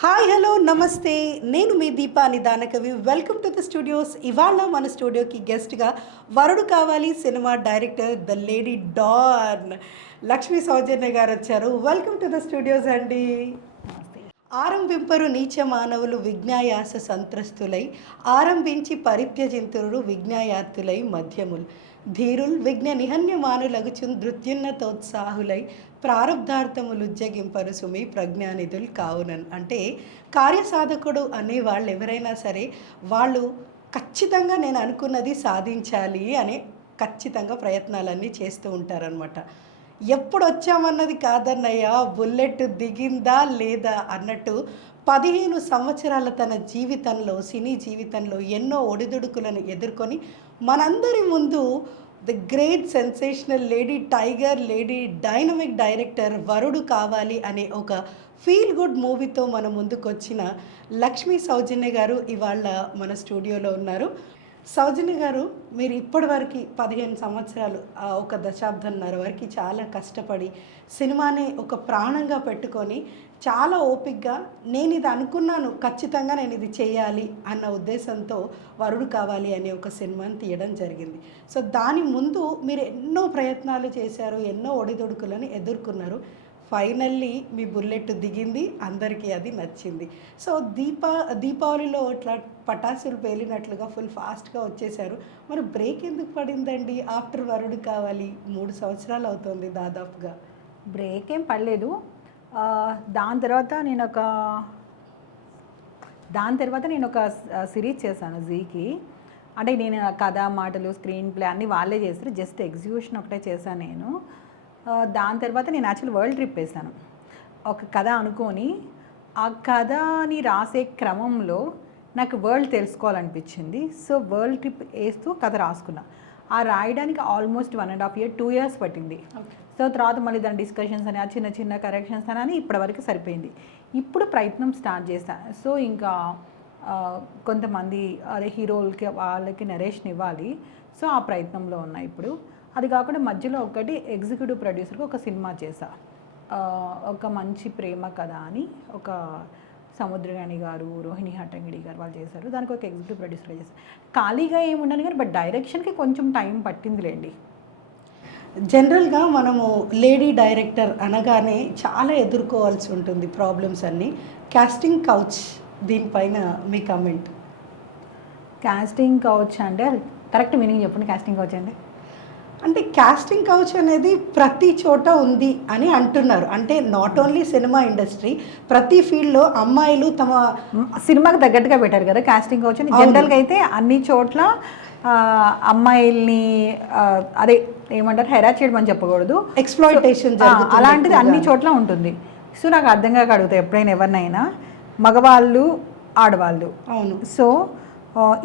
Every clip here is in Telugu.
హాయ్ హలో నమస్తే. నేను మీ Deepa Nidanakavi. Welcome to the studios. ఇవాళ మన స్టూడియోకి గెస్ట్గా Varudu Kaavali cinema director the lady don Lakshmi Soujanya garu వచ్చారు. వెల్కమ్ టు ద స్టూడియోస్ అండి. ఆరంభింపరు నీచ మానవులు విజ్ఞాయాస సంత్రస్తులై ఆరంభించి పరిత్యజింతురు విజ్ఞాయాత్తులై మధ్యములు ధీరుల్ విఘ్న నిహన్యమానులగుచు నృత్యున్నతోత్సాహులై ప్రారంధార్థములుజ్జగింపరు సుమి ప్రజ్ఞానిధులు కావునన్. అంటే కార్యసాధకుడు అనే వాళ్ళు ఎవరైనా సరే వాళ్ళు ఖచ్చితంగా నేను అనుకున్నది సాధించాలి అనే ఖచ్చితంగా ప్రయత్నాలన్నీ చేస్తూ ఉంటారనమాట. ఎప్పుడు వచ్చామన్నది కాదన్నయ్య, బుల్లెట్ దిగిందా లేదా అన్నట్టు 15 సంవత్సరాల తన జీవితంలో, సినీ జీవితంలో ఎన్నో ఒడిదుడుకులను ఎదుర్కొని మనందరి ముందు the great sensational lady tiger, lady dynamic director వరుడు కావాలి అనే ఒక ఫీల్ గుడ్ మూవీతో మన ముందుకు వచ్చిన లక్ష్మీ సౌజన్య గారు ఇవాళ మన స్టూడియోలో ఉన్నారు. సౌజన్య గారు, మీరు ఇప్పటివరకు 15 సంవత్సరాలు, ఒక దశాబ్దంన్నర వరకు చాలా కష్టపడి సినిమాని ఒక ప్రాణంగా పెట్టుకొని చాలా ఓపికగా నేను ఇది అనుకున్నాను, ఖచ్చితంగా నేను ఇది చేయాలి అన్న ఉద్దేశంతో వరుడు కావాలి అనే ఒక సినిమాని తీయడం జరిగింది. సో దాని ముందు మీరు ఎన్నో ప్రయత్నాలు చేశారు, ఎన్నో ఒడిదొడుకులను ఎదుర్కొన్నారు. ఫైనల్లీ మీ బుల్లెట్ దిగింది, అందరికీ అది నచ్చింది. సో దీపావళిలో ఇట్లా పటాసులు పేలినట్లుగా ఫుల్ ఫాస్ట్గా వచ్చేసారు. మరి బ్రేక్ ఎందుకు పడిందండి? ఆఫ్టర్ వరుడు కావాలి 3 సంవత్సరాలు అవుతుంది దాదాపుగా. బ్రేక్ ఏం పడలేదు. దాని తర్వాత నేను ఒక సిరీస్ చేశాను జీకి. అంటే నేను కథ, మాటలు, స్క్రీన్ ప్లే అన్నీ వాళ్ళే చేస్తారు, జస్ట్ ఎగ్జిక్యూషన్ ఒకటే చేశాను నేను. దాని తర్వాత నేను యాక్చువల్ వరల్డ్ ట్రిప్ వేసాను ఒక కథ అనుకొని. ఆ కథని రాసే క్రమంలో నాకు వరల్డ్ తెలుసుకోవాలనిపించింది. సో వరల్డ్ ట్రిప్ వేస్తూ కథ రాసుకున్నా. ఆ రాయడానికి ఆల్మోస్ట్ 1.5 year 2 years పట్టింది. సో తర్వాత మళ్ళీ దాని డిస్కషన్స్ అని, ఆ చిన్న చిన్న కరెక్షన్స్ అని ఇప్పటివరకు సరిపోయింది. ఇప్పుడు ప్రయత్నం స్టార్ట్ చేశాను. సో ఇంకా కొంతమంది అదే హీరోలకి వాళ్ళకి నరేషన్ ఇవ్వాలి. సో ఆ ప్రయత్నంలో ఉన్నాయి ఇప్పుడు. అది కాకుండా మధ్యలో ఒకటి ఎగ్జిక్యూటివ్ ప్రొడ్యూసర్గా ఒక సినిమా చేశా, ఒక మంచి ప్రేమ కథ అని. ఒక సముద్రగాని గారు, రోహిణి హట్టంగిడి గారు వాళ్ళు చేశారు. దానికి ఒక ఎగ్జిక్యూటివ్ ప్రొడ్యూసర్గా చేశారు. ఖాళీగా ఏముండను కానీ బట్ డైరెక్షన్కి కొంచెం టైం పట్టిందిలేండి. జనరల్గా మనము లేడీ డైరెక్టర్ అనగానే చాలా ఎదుర్కోవాల్సి ఉంటుంది ప్రాబ్లమ్స్ అన్నీ. కాస్టింగ్ కౌచ్, దీనిపైన మీ కమెంట్. కాస్టింగ్ కౌచ్ అంటే కరెక్ట్ మీనింగ్ చెప్పండి. కాస్టింగ్ కౌచ్ అంటే కాస్టింగ్ కౌచ్ అనేది ప్రతి చోట ఉంది అని అంటున్నారు. అంటే నాట్ ఓన్లీ సినిమా ఇండస్ట్రీ, ప్రతి ఫీల్డ్లో అమ్మాయిలు తమ సినిమాకి తగ్గట్టుగా పెట్టారు కదా కాస్టింగ్ కౌచ్ అని. జనరల్గా అయితే అన్ని చోట్ల అమ్మాయిల్ని అదే ఏమంటారు, హెరాస్ చేయడం అని చెప్పకూడదు, ఎక్స్ప్లాయిటేషన్ అలాంటిది అన్ని చోట్ల ఉంటుంది. సో నాకు అర్థం కాక అడుగుతాయి ఎప్పుడైనా ఎవరినైనా, మగవాళ్ళు ఆడవాళ్ళు. అవును. సో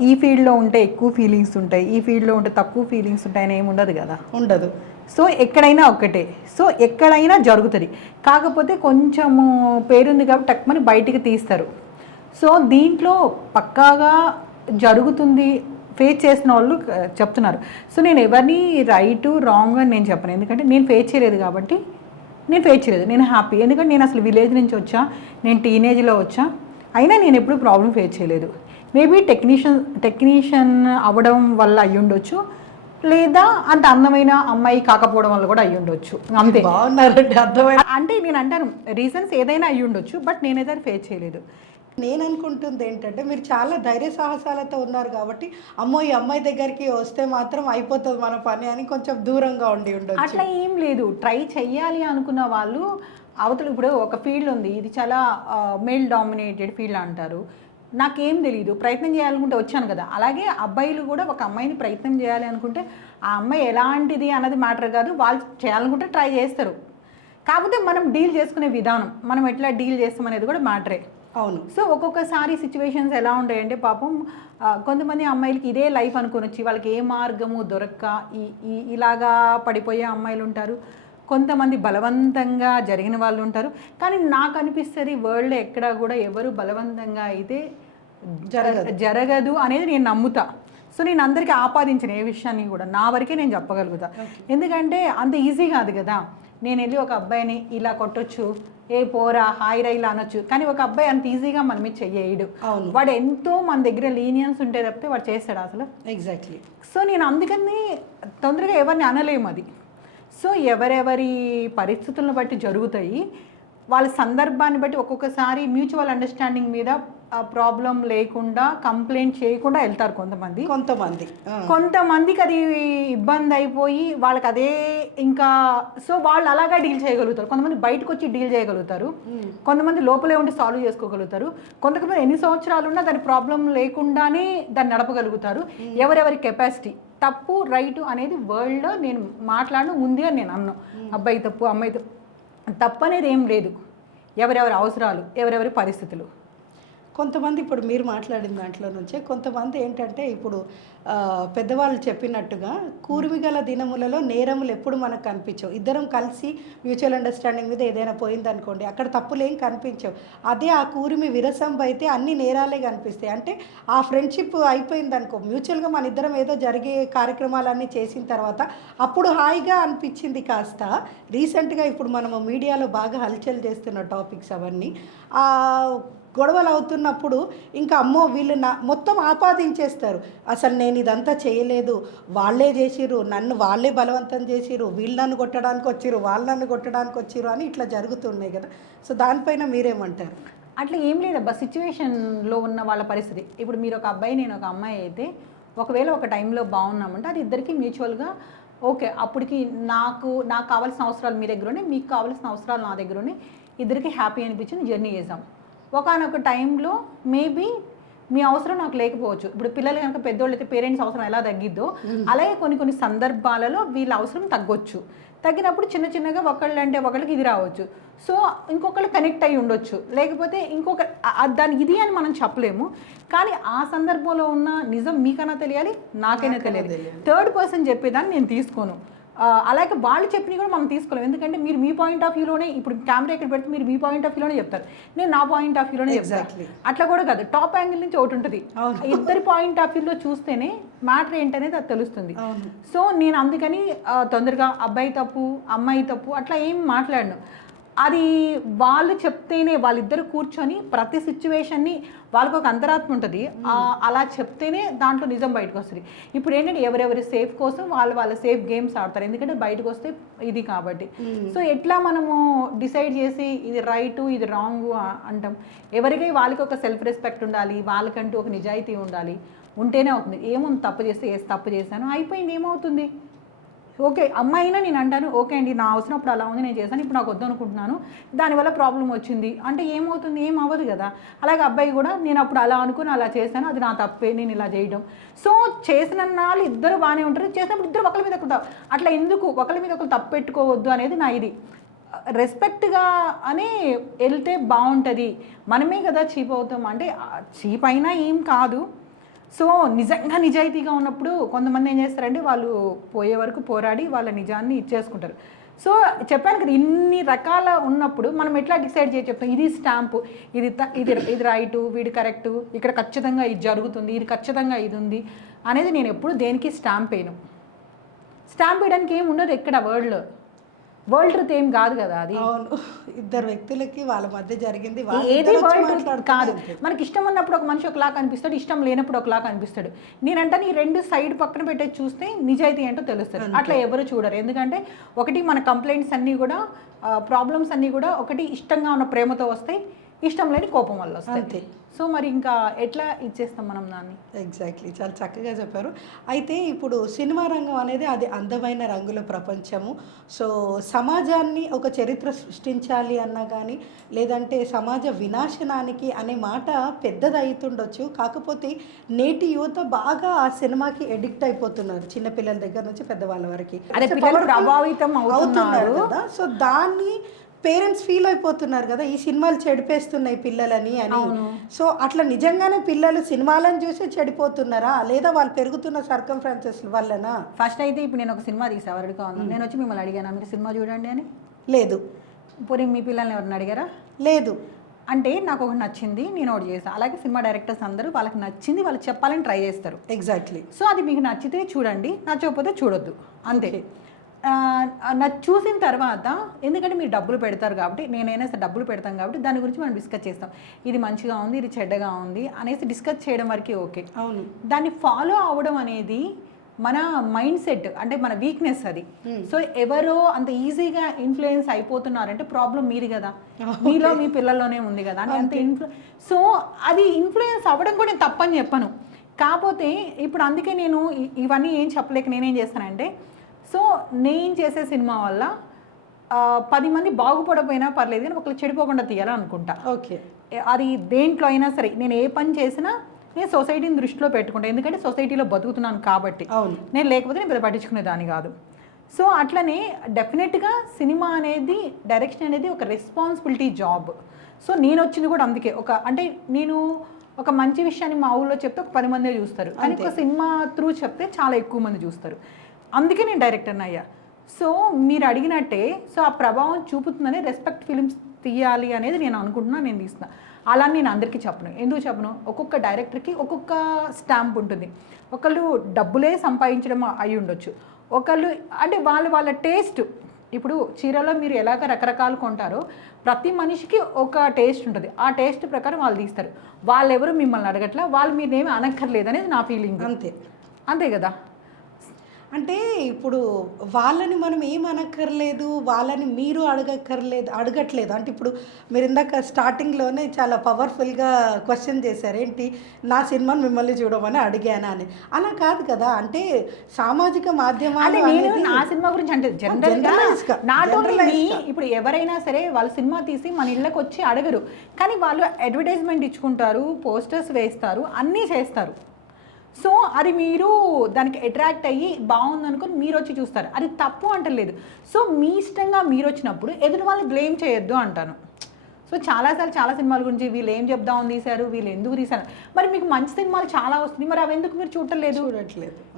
ఈ ఫీల్డ్లో ఉంటే ఎక్కువ ఫీలింగ్స్ ఉంటాయి, ఈ ఫీల్డ్లో ఉంటే తక్కువ ఫీలింగ్స్ ఉంటాయని ఏమి ఉండదు కదా. ఉండదు. సో ఎక్కడైనా ఒక్కటే. సో ఎక్కడైనా జరుగుతుంది. కాకపోతే కొంచెము పేరుంది కాబట్టి టక్మని బయటికి తీస్తారు. సో దీంట్లో పక్కాగా జరుగుతుంది, ఫేస్ చేసిన వాళ్ళు చెప్తున్నారు. సో నేను ఎవరిని రైట్ రాంగ్ అని నేను చెప్పను, ఎందుకంటే నేను ఫేస్ చేయలేదు కాబట్టి. నేను హ్యాపీ, ఎందుకంటే నేను అసలు విలేజ్ నుంచి వచ్చా, నేను టీనేజ్లో వచ్చా, అయినా నేను ఎప్పుడు ప్రాబ్లం ఫేస్ చేయలేదు. మేబీ టెక్నీషియన్ అవ్వడం వల్ల అయ్యి ఉండొచ్చు, లేదా అంత అందమైన అమ్మాయి కాకపోవడం వల్ల కూడా అయ్యి ఉండొచ్చు. అంతే. బాగున్నారండి, అర్థమైన. అంటే నేను అంటాను రీజన్స్ ఏదైనా అయ్యి ఉండొచ్చు, బట్ నేనైతే ఫేస్ చేయలేదు. నేను అనుకుంటుంది ఏంటంటే మీరు చాలా ధైర్య సాహసాలతో ఉన్నారు కాబట్టి అమ్మో ఈ అమ్మాయి దగ్గరికి వస్తే మాత్రం అయిపోతుంది మన పని అని కొంచెం దూరంగా ఉండి ఉండొచ్చు. అట్లా ఏం లేదు. ట్రై చెయ్యాలి అనుకున్న వాళ్ళు అవతల, ఇప్పుడు ఒక ఫీల్డ్ ఉంది, ఇది చాలా మేల్ డామినేటెడ్ ఫీల్డ్ అంటారు, నాకేం తెలీదు, ప్రయత్నం చేయాలనుకుంటే వచ్చాను కదా. అలాగే అబ్బాయిలు కూడా ఒక అమ్మాయిని ప్రయత్నం చేయాలి అనుకుంటే ఆ అమ్మాయి ఎలాంటిది అన్నది మ్యాటర్ కాదు, వాళ్ళు చేయాలనుకుంటే ట్రై చేస్తారు. కాకపోతే మనం డీల్ చేసుకునే విధానం, మనం ఎట్లా డీల్ చేస్తాం అనేది కూడా మ్యాటరే. అవును. సో ఒక్కొక్కసారి సిచ్యువేషన్స్ ఎలా ఉంటాయంటే పాపం కొంతమంది అమ్మాయిలకి ఇదే లైఫ్ అనుకొని వచ్చి వాళ్ళకి ఏ మార్గము దొరక్క ఇలాగా పడిపోయే అమ్మాయిలు ఉంటారు, కొంతమంది బలవంతంగా జరిగిన వాళ్ళు ఉంటారు. కానీ నాకు అనిపిస్తుంది వరల్డ్ ఎక్కడ కూడా ఎవరు బలవంతంగా అయితే జరగదు అనేది నేను నమ్ముతా. సో నేను అందరికీ ఆపాదించిన ఏ విషయాన్ని కూడా నా వరకే నేను చెప్పగలుగుతా. ఎందుకంటే అంత ఈజీ కాదు కదా. నేను వెళ్ళి ఒక అబ్బాయిని ఇలా కొట్టొచ్చు, ఏ పోరా హాయ్ రైలా అనొచ్చు, కానీ ఒక అబ్బాయి అంత ఈజీగా మన మీద చెయ్యడు. అవును. వాడు ఎంతో మన దగ్గర లీనియన్స్ ఉంటే తప్పితే వాడు చేస్తాడు అసలు. ఎగ్జాక్ట్లీ. సో నేను అందుకని తొందరగా ఎవరిని అనలేము అది. సో ఎవరెవరి పరిస్థితులను బట్టి జరుగుతాయి, వాళ్ళ సందర్భాన్ని బట్టి ఒక్కొక్కసారి మ్యూచువల్ అండర్స్టాండింగ్ మీద ప్రాబ్లం లేకుండా కంప్లైంట్ చేయకుండా వెళ్తారు కొంతమందికి అది ఇబ్బంది అయిపోయి వాళ్ళకి అదే ఇంకా, సో వాళ్ళు అలాగా డీల్ చేయగలుగుతారు. కొంతమంది బయటకు వచ్చి డీల్ చేయగలుగుతారు, కొంతమంది లోపలే ఉండి సాల్వ్ చేసుకోగలుగుతారు, కొంతమంది ఎన్ని సంవత్సరాలు ఉన్నా దాని ప్రాబ్లం లేకుండానే దాన్ని నడపగలుగుతారు. ఎవరెవరి కెపాసిటీ. తప్పు రైటు అనేది వరల్డ్లో నేను మాట్లాడను ఉంది అని నేను అన్నాను. అబ్బాయి తప్పు అమ్మాయి తప్పు అనేది ఏం లేదు. ఎవరెవరి అవసరాలు, ఎవరెవరి పరిస్థితులు. కొంతమంది ఇప్పుడు మీరు మాట్లాడిన దాంట్లో నుంచే కొంతమంది ఏంటంటే ఇప్పుడు పెద్దవాళ్ళు చెప్పినట్టుగా కూర్మిగల దినములలో నేరములు ఎప్పుడు మనకు కనిపించవు. ఇద్దరం కలిసి మ్యూచువల్ అండర్స్టాండింగ్ మీద ఏదైనా పోయిందనుకోండి, అక్కడ తప్పులేం కనిపించవు. అదే ఆ కూర్మి విరసం అయితే అన్ని నేరాలే కనిపిస్తాయి. అంటే ఆ ఫ్రెండ్షిప్ అయిపోయిందనుకో, మ్యూచువల్గా మన ఇద్దరం ఏదో జరిగే కార్యక్రమాలన్నీ చేసిన తర్వాత అప్పుడు హాయిగా అనిపించింది కాస్త రీసెంట్గా ఇప్పుడు మనము మీడియాలో బాగా హల్చల్ చేస్తున్న టాపిక్స్ అవన్నీ గొడవలు అవుతున్నప్పుడు ఇంకా అమ్మో వీళ్ళు మొత్తం ఆపాదించేస్తారు. అసలు నేను ఇదంతా చేయలేదు, వాళ్ళే చేసిరు, నన్ను వాళ్ళే బలవంతం చేసిరు, వీళ్ళు నన్ను కొట్టడానికి వచ్చిరు, వాళ్ళు నన్ను కొట్టడానికి వచ్చిరు అని ఇట్లా జరుగుతున్నాయి కదా. సో దానిపైన మీరేమంటారు? అట్లా ఏం లేదబ్బా, సిచ్యువేషన్లో ఉన్న వాళ్ళ పరిస్థితి. ఇప్పుడు మీరు ఒక అబ్బాయి, నేను ఒక అమ్మాయి అయితే ఒకవేళ ఒక టైంలో బాగున్నామంటే అది ఇద్దరికి మ్యూచువల్గా ఓకే. అప్పటికి నాకు కావాల్సిన అవసరాలు మీ దగ్గర ఉన్నాయి, మీకు కావాల్సిన అవసరాలు నా దగ్గర ఉన్నాయి, ఇద్దరికి హ్యాపీ అనిపించింది, జర్నీ చేసాం. ఒకనొక టైంలో మేబీ మీ అవసరం నాకు లేకపోవచ్చు. ఇప్పుడు పిల్లలు కనుక పెద్దోళ్ళు అయితే పేరెంట్స్ అవసరం ఎలా తగ్గిద్దో అలాగే కొన్ని సందర్భాలలో వీళ్ళ అవసరం తగ్గొచ్చు. తగ్గినప్పుడు చిన్నగా ఒకళ్ళంటే ఒకళ్ళకి ఇది రావచ్చు. సో ఇంకొకళ్ళు కనెక్ట్ అయ్యి ఉండొచ్చు, లేకపోతే ఇంకొక దాని ఇది అని మనం చెప్పలేము. కానీ ఆ సందర్భంలో ఉన్న నిజం మీకైనా తెలియాలి, నాకైనా తెలియాలి. థర్డ్ పర్సన్ చెప్పేదాన్ని నేను తీసుకోను. అలాగే వాళ్ళు చెప్పినవి కూడా మనం తీసుకోలేము. ఎందుకంటే మీరు మీ పాయింట్ ఆఫ్ వ్యూలోనే, ఇప్పుడు కెమెరా ఇక్కడ పెడితే మీరు మీ పాయింట్ ఆఫ్ వ్యూలోనే చెప్తారు, నేను నా పాయింట్ ఆఫ్ వ్యూలోనే చెప్తాను. అట్లా కూడా కాదు, టాప్ యాంగిల్ నుంచి ఒకటి ఉంటుంది. ఇద్దరి పాయింట్ ఆఫ్ వ్యూలో చూస్తేనే మ్యాటర్ ఏంటనేది అది తెలుస్తుంది. సో నేను అందుకని తొందరగా అబ్బాయి తప్పు అమ్మాయి తప్పు అట్లా ఏం మాట్లాడను. అది వాళ్ళు చెప్తేనే, వాళ్ళిద్దరు కూర్చొని ప్రతి సిచ్యువేషన్ని, వాళ్ళకు ఒక అంతరాత్మ ఉంటుంది, అలా చెప్తేనే దాంట్లో నిజం బయటకు వస్తుంది. ఇప్పుడు ఏంటంటే ఎవరెవరి సేఫ్ కోసం వాళ్ళ సేఫ్ గేమ్స్ ఆడతారు, ఎందుకంటే బయటకు వస్తే ఇది కాబట్టి. సో ఎట్లా మనము డిసైడ్ చేసి ఇది రైటు ఇది రాంగు అంటాం? ఎవరికి వాళ్ళకి ఒక సెల్ఫ్ రెస్పెక్ట్ ఉండాలి, వాళ్ళకంటూ ఒక నిజాయితీ ఉండాలి, ఉంటేనే అవుతుంది. ఏముంది, తప్పు చేస్తే తప్పు చేశాను అయిపోయింది, ఏమవుతుంది? ఓకే అమ్మాయినా నేను అంటాను, ఓకే అండి నా అవసరం అప్పుడు అలా ఉంది, నేను చేశాను, ఇప్పుడు నాకు వద్దు అనుకుంటున్నాను, దానివల్ల ప్రాబ్లం వచ్చింది అంటే ఏమవుతుంది? ఏం అవ్వదు కదా. అలాగే అబ్బాయి కూడా నేను అప్పుడు అలా అనుకుని అలా చేశాను, అది నా తప్పే, నేను ఇలా చేయడం. సో చేసిన నాళ్ళు ఇద్దరు బాగానే ఉంటారు, చేసినప్పుడు ఇద్దరు ఒకరి మీద ఒకరు అట్లా ఎందుకు ఒకరి మీద ఒకరు తప్పు పెట్టుకోవద్దు అనేది నా ఇది. రెస్పెక్ట్గా అని వెళ్తే బాగుంటుంది. మనమే కదా చీప్ అవుతాం, అంటే చీప్ అయినా ఏం కాదు. సో నిజంగా నిజాయితీగా ఉన్నప్పుడు కొంతమంది ఏం చేస్తారంటే వాళ్ళు పోయే వరకు పోరాడి వాళ్ళ నిజాన్ని ఇచ్చేసుకుంటారు. సో చెప్పాను కదా, ఇన్ని రకాల ఉన్నప్పుడు మనం ఎట్లా డిసైడ్ చేసి చెప్తాం ఇది స్టాంపు, ఇది రైటు, వీడి కరెక్టు, ఇక్కడ ఖచ్చితంగా ఇది జరుగుతుంది, ఇది ఖచ్చితంగా ఇది ఉంది అనేది నేను ఎప్పుడు దేనికి స్టాంప్ వేయను. స్టాంప్ వేయడానికి ఏమి ఉండదు ఎక్కడ వరల్డ్ ట్రూత్ ఏం కాదు కదా అది. అవును, ఇద్దరు వ్యక్తులకి వాళ్ళ మధ్య జరిగింది ఏది వరల్డ్ ట్రూత్ కాదు. మనకి ఇష్టం ఉన్నప్పుడు ఒక మనిషి ఒకలా కనిపిస్తాడు, ఇష్టం లేనప్పుడు ఒకలా కనిపిస్తాడు. నేనంటే ఈ రెండు సైడ్ పక్కన పెట్టేసి చూస్తే నిజాయితీ ఏంటో తెలుస్తుంది. అట్లా ఎవరు చూడరు, ఎందుకంటే ఒకటి మన కంప్లైంట్స్ అన్నీ కూడా ప్రాబ్లమ్స్ అన్నీ కూడా ఒకటి ఇష్టంగా ఉన్న ప్రేమతో వస్తాయి, ఇష్టం లేని కోపం వల్ల వస్తాయి. సో మరి ఇంకా ఎట్లా ఇచ్చేస్తాం మనం దాన్ని? ఎగ్జాక్ట్లీ, చాలా చక్కగా చెప్పారు. అయితే ఇప్పుడు సినిమా రంగం అనేది అది అందమైన రంగుల ప్రపంచము. సో సమాజాన్ని ఒక చరిత్ర సృష్టించాలి అన్నా కానీ, లేదంటే సమాజ వినాశనానికి అనే మాట పెద్దది అవుతుండొచ్చు. కాకపోతే నేటి యువత బాగా ఆ సినిమాకి ఎడిక్ట్ అయిపోతున్నారు, చిన్నపిల్లల దగ్గర నుంచి పెద్దవాళ్ళ వరకు ప్రభావితం అవుతున్నారు కదా. సో దాన్ని పేరెంట్స్ ఫీల్ అయిపోతున్నారు కదా, ఈ సినిమాలు చెడిపేస్తున్నాయి పిల్లలని అని. సో అట్లా నిజంగానే పిల్లలు సినిమాలను చూసి చెడిపోతున్నారా, లేదా వాళ్ళు పెరుగుతున్న సర్కంఫరెన్సెస్ వల్లనా? ఫస్ట్ అయితే ఇప్పుడు నేను ఒక సినిమా తీసా వరడుగా ఉన్నాను, నేను వచ్చి మిమ్మల్ని అడిగానా మీరు సినిమా చూడండి అని? లేదు. పోనీ మీ పిల్లల్ని ఎవరిని అడిగారా? లేదు. అంటే నాకు ఒకటి నచ్చింది, నేను ఒకటి చేస్తాను. అలాగే సినిమా డైరెక్టర్స్ అందరూ వాళ్ళకి నచ్చింది వాళ్ళు చెప్పాలని ట్రై చేస్తారు. ఎగ్జాక్ట్లీ. సో అది మీకు నచ్చితే చూడండి, నచ్చకపోతే చూడొద్దు, అంతే. నాకు చూసిన తర్వాత, ఎందుకంటే మీరు డబ్బులు పెడతారు కాబట్టి, నేనైనా సరే డబ్బులు పెడతాం కాబట్టి దాని గురించి మనం డిస్కస్ చేస్తాం. ఇది మంచిగా ఉంది, ఇది చెడ్డగా ఉంది అనేసి డిస్కస్ చేయడం వరకు ఓకే. అవును. దాన్ని ఫాలో అవ్వడం అనేది మన మైండ్ సెట్, అంటే మన వీక్నెస్ అది. సో ఎవరో అంత ఈజీగా ఇన్ఫ్లుయెన్స్ అయిపోతున్నారంటే ప్రాబ్లం మీది కదా, మీలో మీ పిల్లల్లోనే ఉంది కదా అని అంత సో అది ఇన్ఫ్లుయెన్స్ అవ్వడం కూడా నేను తప్పని చెప్పను. కాకపోతే ఇప్పుడు అందుకే నేను ఇవన్నీ ఏం చెప్పలేక నేనేం చేస్తానంటే, సో నేను చేసే సినిమా వల్ల 10 మంది బాగుపడపోయినా పర్లేదు కానీ ఒకళ్ళు చెడిపోకుండా తీయాలని అనుకుంటా. ఓకే. అది దేంట్లో అయినా సరే నేను ఏ పని చేసినా నేను సొసైటీని దృష్టిలో పెట్టుకుంటాను, ఎందుకంటే సొసైటీలో బతుకుతున్నాను కాబట్టి. అవును. నేను లేకపోతే నేను పెద్ద పట్టించుకునేదాన్ని కాదు. సో అట్లనే డెఫినెట్గా సినిమా అనేది, డైరెక్షన్ అనేది ఒక రెస్పాన్సిబిలిటీ జాబ్. సో నేను వచ్చింది కూడా అందుకే. అంటే నేను ఒక మంచి విషయాన్ని మా ఊళ్ళో చెప్తే ఒక 10 మందే చూస్తారు, కానీ ఒక సినిమా త్రూ చెప్తే చాలా ఎక్కువ మంది చూస్తారు. అందుకే నేను డైరెక్టర్ని అయ్యా. సో మీరు అడిగినట్టే, సో ఆ ప్రభావం చూపుతుందని రెస్పెక్ట్ ఫిలిమ్స్ తీయాలి అనేది నేను అనుకుంటున్నాను, నేను తీస్తున్నా. అలా నేను అందరికీ చెప్పను. ఎందుకు చెప్పను? ఒక్కొక్క డైరెక్టర్కి ఒక్కొక్క స్టాంప్ ఉంటుంది. ఒకళ్ళు డబ్బులే సంపాదించడం అయి ఉండొచ్చు, ఒకళ్ళు అంటే వాళ్ళ టేస్ట్. ఇప్పుడు చీరలో మీరు ఎలాగ రకరకాలు కొంటారో ప్రతి మనిషికి ఒక టేస్ట్ ఉంటుంది. ఆ టేస్ట్ ప్రకారం వాళ్ళు తీస్తారు. వాళ్ళు ఎవరు మిమ్మల్ని అడగట్లా, వాళ్ళు మీరేమీ అనక్కర్లేదు అనేది నా ఫీలింగ్. అంతే కదా. అంటే ఇప్పుడు వాళ్ళని మనం ఏం అనక్కర్లేదు, వాళ్ళని మీరు అడగట్లేదు. అంటే ఇప్పుడు మీరు ఇందాక స్టార్టింగ్లోనే చాలా పవర్ఫుల్గా క్వశ్చన్ చేశారు, ఏంటి నా సినిమాని మిమ్మల్ని చూడమని అడిగానా అని. అలా కాదు కదా. అంటే సామాజిక మాధ్యమాలు నేను నా సినిమా గురించి అంటే జనరల్గా నాట్ ఓన్లీ మీ, ఇప్పుడు ఎవరైనా సరే వాళ్ళ సినిమా తీసి మన ఇళ్ళకి వచ్చి అడగరు, కానీ వాళ్ళు అడ్వర్టైజ్మెంట్ ఇచ్చుకుంటారు, పోస్టర్స్ వేస్తారు, అన్నీ చేస్తారు. సో అది మీరు దానికి అట్రాక్ట్ అయ్యి బాగుంది అనుకుని మీరు వచ్చి చూస్తారు, అది తప్పు అంటలేదు. సో మీ ఇష్టంగా మీరు వచ్చినప్పుడు ఎదుటి వాళ్ళని బ్లేమ్ చేయొద్దు అంటాను. సో చాలాసార్లు చాలా సినిమాల గురించి వీళ్ళు ఏం చెప్దామని తీశారు, వీళ్ళు ఎందుకు తీశారు, మరి మీకు మంచి సినిమాలు చాలా వస్తుంది, మరి అవి ఎందుకు మీరు చూడట్లేదు?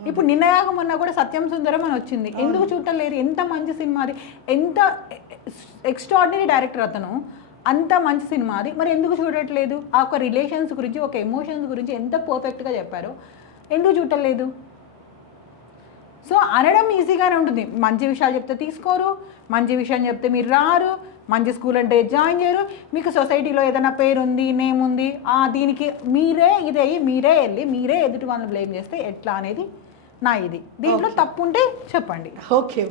ఇప్పుడు నిన్నయాగం అన్నా కూడా సత్యం సుందరం అని వచ్చింది, ఎందుకు చూడట్లేదు? ఎంత మంచి సినిమా అది, ఎంత ఎక్స్ట్రాడినరీ డైరెక్టర్ అతను, అంత మంచి సినిమా అది, మరి ఎందుకు చూడట్లేదు? ఆ ఒక రిలేషన్స్ గురించి, ఒక ఎమోషన్స్ గురించి ఎంత పర్ఫెక్ట్గా చెప్పారో ఎందుకు చూడలేదు? సో అనడం ఈజీగానే ఉంటుంది. మంచి విషయాలు చెప్తే తీసుకోరు, మంచి విషయం చెప్తే మీరు రారు, మంచి స్కూల్ అంటే జాయిన్ చేయరు, మీకు సొసైటీలో ఏదైనా పేరు ఉంది, నేమ్ ఉంది, దీనికి మీరే ఇదయ్యి మీరే వెళ్ళి మీరే ఎదుటి వాళ్ళని బ్లేమ్ చేస్తే ఎట్లా అనేది నా ఇది. దీంట్లో తప్పు ఉంటే చెప్పండి. Okay,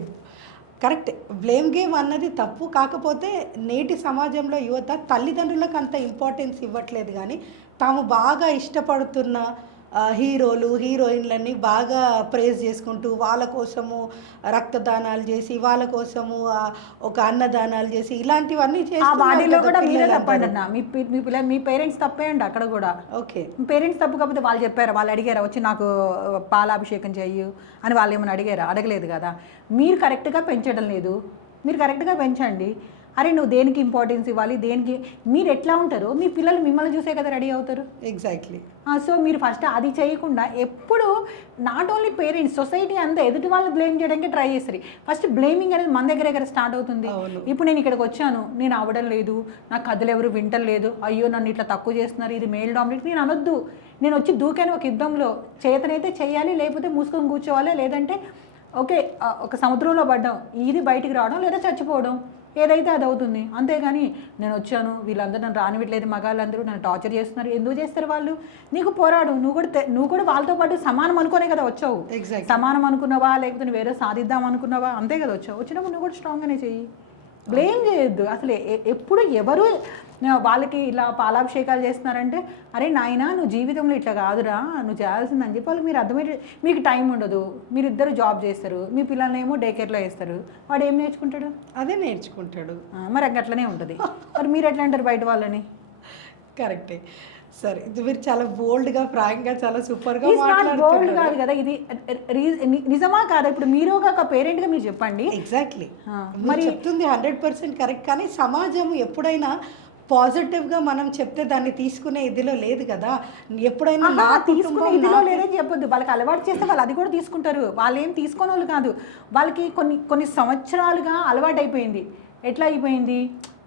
correct. బ్లేమ్ గేమ్ అన్నది తప్పు. కాకపోతే నేటి సమాజంలో యువత తల్లిదండ్రులకు అంత ఇంపార్టెన్స్ ఇవ్వట్లేదు, కానీ తాము బాగా ఇష్టపడుతున్న హీరోలు హీరోయిన్లన్నీ బాగా ప్రేజ్ చేసుకుంటూ వాళ్ళ కోసము రక్తదానాలు చేసి, వాళ్ళ కోసము ఒక అన్నదానాలు చేసి, ఇలాంటివన్నీ వాటిలో కూడా మీరే తప్పండి అన్న. మీ పేరెంట్స్ తప్పేయండి అక్కడ కూడా. ఓకే, పేరెంట్స్ తప్పు కాకపోతే వాళ్ళు చెప్పారా, వాళ్ళు అడిగారా వచ్చి నాకు పాలాభిషేకం చెయ్యు అని వాళ్ళు ఏమైనా అడిగారా? అడగలేదు కదా. మీరు కరెక్ట్గా పెంచడం లేదు, మీరు కరెక్ట్గా పెంచండి. అరే నువ్వు దేనికి ఇంపార్టెన్స్ ఇవ్వాలి, దేనికి మీరు ఎట్లా ఉంటారో మీ పిల్లలు మిమ్మల్ని చూసే కదా రెడీ అవుతారు. ఎగ్జాక్ట్లీ. సో మీరు ఫస్ట్ అది చేయకుండా ఎప్పుడు నాట్ ఓన్లీ పేరెంట్స్, సొసైటీ అంతా ఎదుటి వాళ్ళు బ్లేమ్ చేయడానికి ట్రై చేస్తారు. ఫస్ట్ బ్లేమింగ్ అనేది మన దగ్గర స్టార్ట్ అవుతుంది. ఇప్పుడు నేను ఇక్కడికి వచ్చాను, నేను అవ్వడం లేదు, నా కథలు ఎవరు వింటలేదు, అయ్యో నన్ను ఇట్లా తక్కువ చేస్తున్నారు, ఇది మేల్ డామినేట్, నేను అనొద్దు. నేను వచ్చి దూకాను ఒక యుద్ధంలో, చేతనైతే చేయాలి, లేకపోతే మూసుకొని కూర్చోవాలి, లేదంటే ఓకే ఒక సముద్రంలో పడ్డాం, ఇది బయటికి రావడం లేదా చచ్చిపోవడం, ఏదైతే అది అవుతుంది. అంతేగాని నేను వచ్చాను వీళ్ళందరూ నన్ను రానివ్వట్లేదు, మగాళ్ళందరూ నన్ను టార్చర్ చేస్తున్నారు, ఎందుకు చేస్తారు వాళ్ళు? నీకు పోరాడు, నువ్వు కూడా వాళ్ళతో పాటు సమానం అనుకునే కదా వచ్చావు. సమానం అనుకున్నావా, లేకపోతే నువ్వు వేరే సాధిద్దాం అనుకున్నావా, అంతే కదా వచ్చావు. వచ్చినప్పుడు నువ్వు కూడా స్ట్రాంగ్గానే చెయ్యి, బ్లేమ్ చేయొద్దు. అసలు ఎప్పుడు ఎవరు వాళ్ళకి ఇలా పాలాభిషేకాలు చేస్తున్నారంటే, అరే నాయనా నువ్వు జీవితంలో ఇట్లా కాదురా, నువ్వు చేయాల్సిందని చెప్పి వాళ్ళకి మీరు అర్థమయ్యే. మీకు టైం ఉండదు, మీరిద్దరు జాబ్ చేస్తారు, మీ పిల్లల్నేమో డే కేర్లో వేస్తారు, వాడు ఏం నేర్చుకుంటాడు? అదే నేర్చుకుంటాడు. మరి అట్లనే ఉంటుంది. మరి మీరు ఎట్లా అంటారు బయట వాళ్ళని? కరెక్టే. సరే, ఇది మీరు చాలా బోల్డ్గా, ఫ్రాంక్గా, చాలా సూపర్గా బోల్డ్ కాదు కదా ఇది, నిజమా కాదా? ఇప్పుడు మీరు ఒక పేరెంట్గా మీరు చెప్పండి. ఎగ్జాక్ట్లీ, మరి చెప్తుంది 100% కరెక్ట్. కానీ సమాజం ఎప్పుడైనా పాజిటివ్గా మనం చెప్తే దాన్ని తీసుకునే ఇదిలో లేదు కదా. ఎప్పుడైనా తీసుకునే ఇదిలో లేదని చెప్పొద్దు. వాళ్ళకి అలవాటు చేస్తే వాళ్ళు అది కూడా తీసుకుంటారు. వాళ్ళు ఏం తీసుకునే వాళ్ళు కాదు, వాళ్ళకి కొన్ని సంవత్సరాలుగా అలవాటు అయిపోయింది. ఎట్లా అయిపోయింది?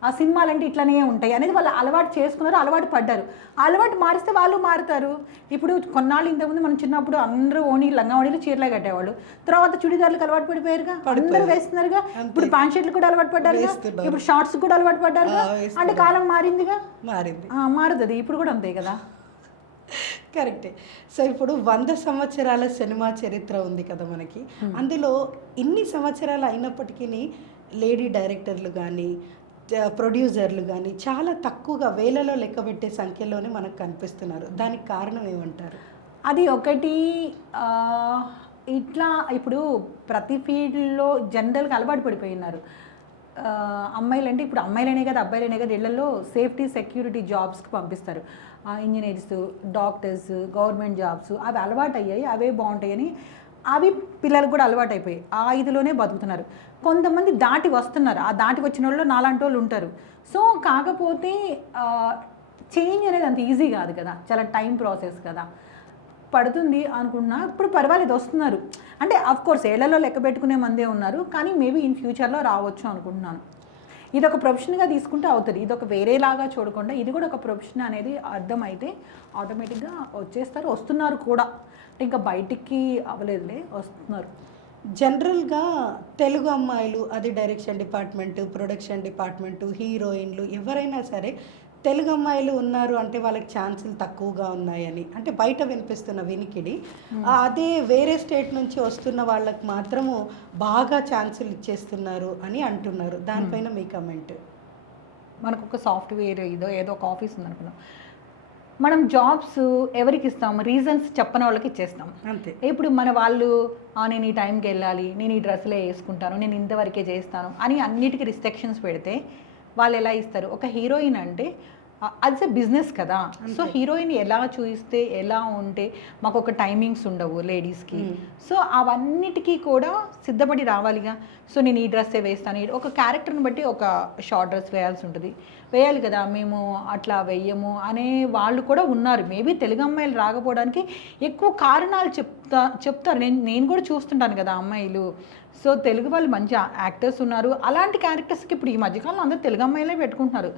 ఆ సినిమాలు అంటే ఇట్లనే ఉంటాయి అనేది వాళ్ళు అలవాటు చేసుకున్నారు, అలవాటు పడ్డారు. అలవాటు మారిస్తే వాళ్ళు మారుతారు. ఇప్పుడు కొన్నాళ్ళు ఇంతకుముందు మనం చిన్నప్పుడు అందరూ ఓణి లంగా ఓణీలు చీరలే కట్టేవాళ్ళు, తర్వాత చుడిదార్లకు అలవాటు పడిపోయారుగా, అందరూ వేస్తున్నారుగా. ఇప్పుడు ప్యాంట్ షర్ట్లు కూడా అలవాటు పడ్డారుగా, ఇప్పుడు షార్ట్స్ కూడా అలవాటు పడ్డారుగా. అంటే కాలం మారిందిగా, మారుతుంది ఇప్పుడు కూడా అంతే కదా. కరెక్టే. సో ఇప్పుడు 100 సంవత్సరాల సినిమా చరిత్ర ఉంది కదా మనకి. అందులో ఇన్ని సంవత్సరాలు అయినప్పటికీ లేడీ డైరెక్టర్లు కానీ ప్రొడ్యూసర్లు కానీ చాలా తక్కువగా వేలలో లెక్కబెట్టే సంఖ్యలోనే మనకు కనిపిస్తున్నారు. దానికి కారణం ఏమంటారు? అది ఒకటి ఇట్లా ఇప్పుడు ప్రతి ఫీల్డ్లో జనరల్గా అలవాటు పడిపోయినారు. అమ్మాయిలు అంటే ఇప్పుడు అమ్మాయిలనే కదా అబ్బాయిలనే కదా ఇళ్లలో సేఫ్టీ సెక్యూరిటీ జాబ్స్కి పంపిస్తారు. ఇంజనీర్స్, డాక్టర్స్, గవర్నమెంట్ జాబ్స్ అవి అలవాటు అయ్యాయి, అవే బాగుంటాయని అవి పిల్లలకు కూడా అలవాటు అయిపోయి ఆ ఇదిలోనే బతుకుతున్నారు. కొంతమంది దాటి వస్తున్నారు, ఆ దాటి వచ్చిన వాళ్ళు నాలాంటి వాళ్ళు ఉంటారు. సో కాకపోతే చేంజ్ అనేది అంత ఈజీ కాదు కదా, చాలా టైం ప్రాసెస్ కదా, పడుతుంది అనుకుంటున్నా. ఇప్పుడు పర్వాలేదు వస్తున్నారు, అంటే అఫ్కోర్స్ ఏళ్లలో లెక్క పెట్టుకునే మందే ఉన్నారు, కానీ మేబీ ఇన్ ఫ్యూచర్లో రావచ్చు అనుకుంటున్నాను. ఇది ఒక ప్రొఫెషన్గా తీసుకుంటే అవుతుంది, ఇది ఒక వేరేలాగా చూడకుండా ఇది కూడా ఒక ప్రొఫెషన్ అనేది అర్థమైతే ఆటోమేటిక్గా వచ్చేస్తారు, వస్తున్నారు కూడా. ఇంకా బయటికి అవ్వలేదులే, వస్తున్నారు. జనరల్గా తెలుగు అమ్మాయిలు, అది డైరెక్షన్ డిపార్ట్మెంటు, ప్రొడక్షన్ డిపార్ట్మెంటు, హీరోయిన్లు ఎవరైనా సరే తెలుగు అమ్మాయిలు ఉన్నారు అంటే వాళ్ళకి ఛాన్సులు తక్కువగా ఉన్నాయని అంటే బయట వినిపిస్తున్న వినికిడి. అదే వేరే స్టేట్ నుంచి వస్తున్న వాళ్ళకి మాత్రము బాగా ఛాన్సులు ఇచ్చేస్తున్నారు అని అంటున్నారు. దానిపైన మీ కమెంట్? మనకు ఒక సాఫ్ట్వేర్ ఏదో ఒక ఆఫీస్ ఉందనుకున్నాం, మనం జాబ్స్ ఎవరికి ఇస్తాం? రీజన్స్ చెప్పని వాళ్ళకి ఇచ్చేస్తాం అంతే. ఇప్పుడు మన వాళ్ళు నేను ఈ టైంకి వెళ్ళాలి, నేను ఈ డ్రెస్లే వేసుకుంటాను, నేను ఇంతవరకే చేస్తాను అని అన్నిటికీ రిస్ట్రిక్షన్స్ పెడితే వాళ్ళు ఎలా ఇస్తారు? ఒక హీరోయిన్ అంటే అట్స్ ఎ బిజినెస్ కదా. సో హీరోయిన్ ఎలా చూయిస్తే ఎలా ఉంటే మాకు ఒక టైమింగ్స్ ఉండవు లేడీస్కి. సో అవన్నిటికీ కూడా సిద్ధపడి రావాలిగా. సో నేను ఈ డ్రెస్సే వేస్తాను, ఒక క్యారెక్టర్ని బట్టి ఒక షార్ట్ డ్రెస్ వేయాల్సి ఉంటుంది, వేయాలి కదా. మేము అట్లా వెయ్యము అనే వాళ్ళు కూడా ఉన్నారు. మేబీ తెలుగు అమ్మాయిలు రాకపోవడానికి ఎక్కువ కారణాలు చెప్తారు. నేను కూడా చూస్తుంటాను కదా అమ్మాయిలు. సో తెలుగు వాళ్ళు మంచి యాక్టర్స్ ఉన్నారు, అలాంటి క్యారెక్టర్స్కి ఇప్పుడు ఈ మధ్యకాలంలో అందరూ తెలుగు అమ్మాయిలే పెట్టుకుంటున్నారు.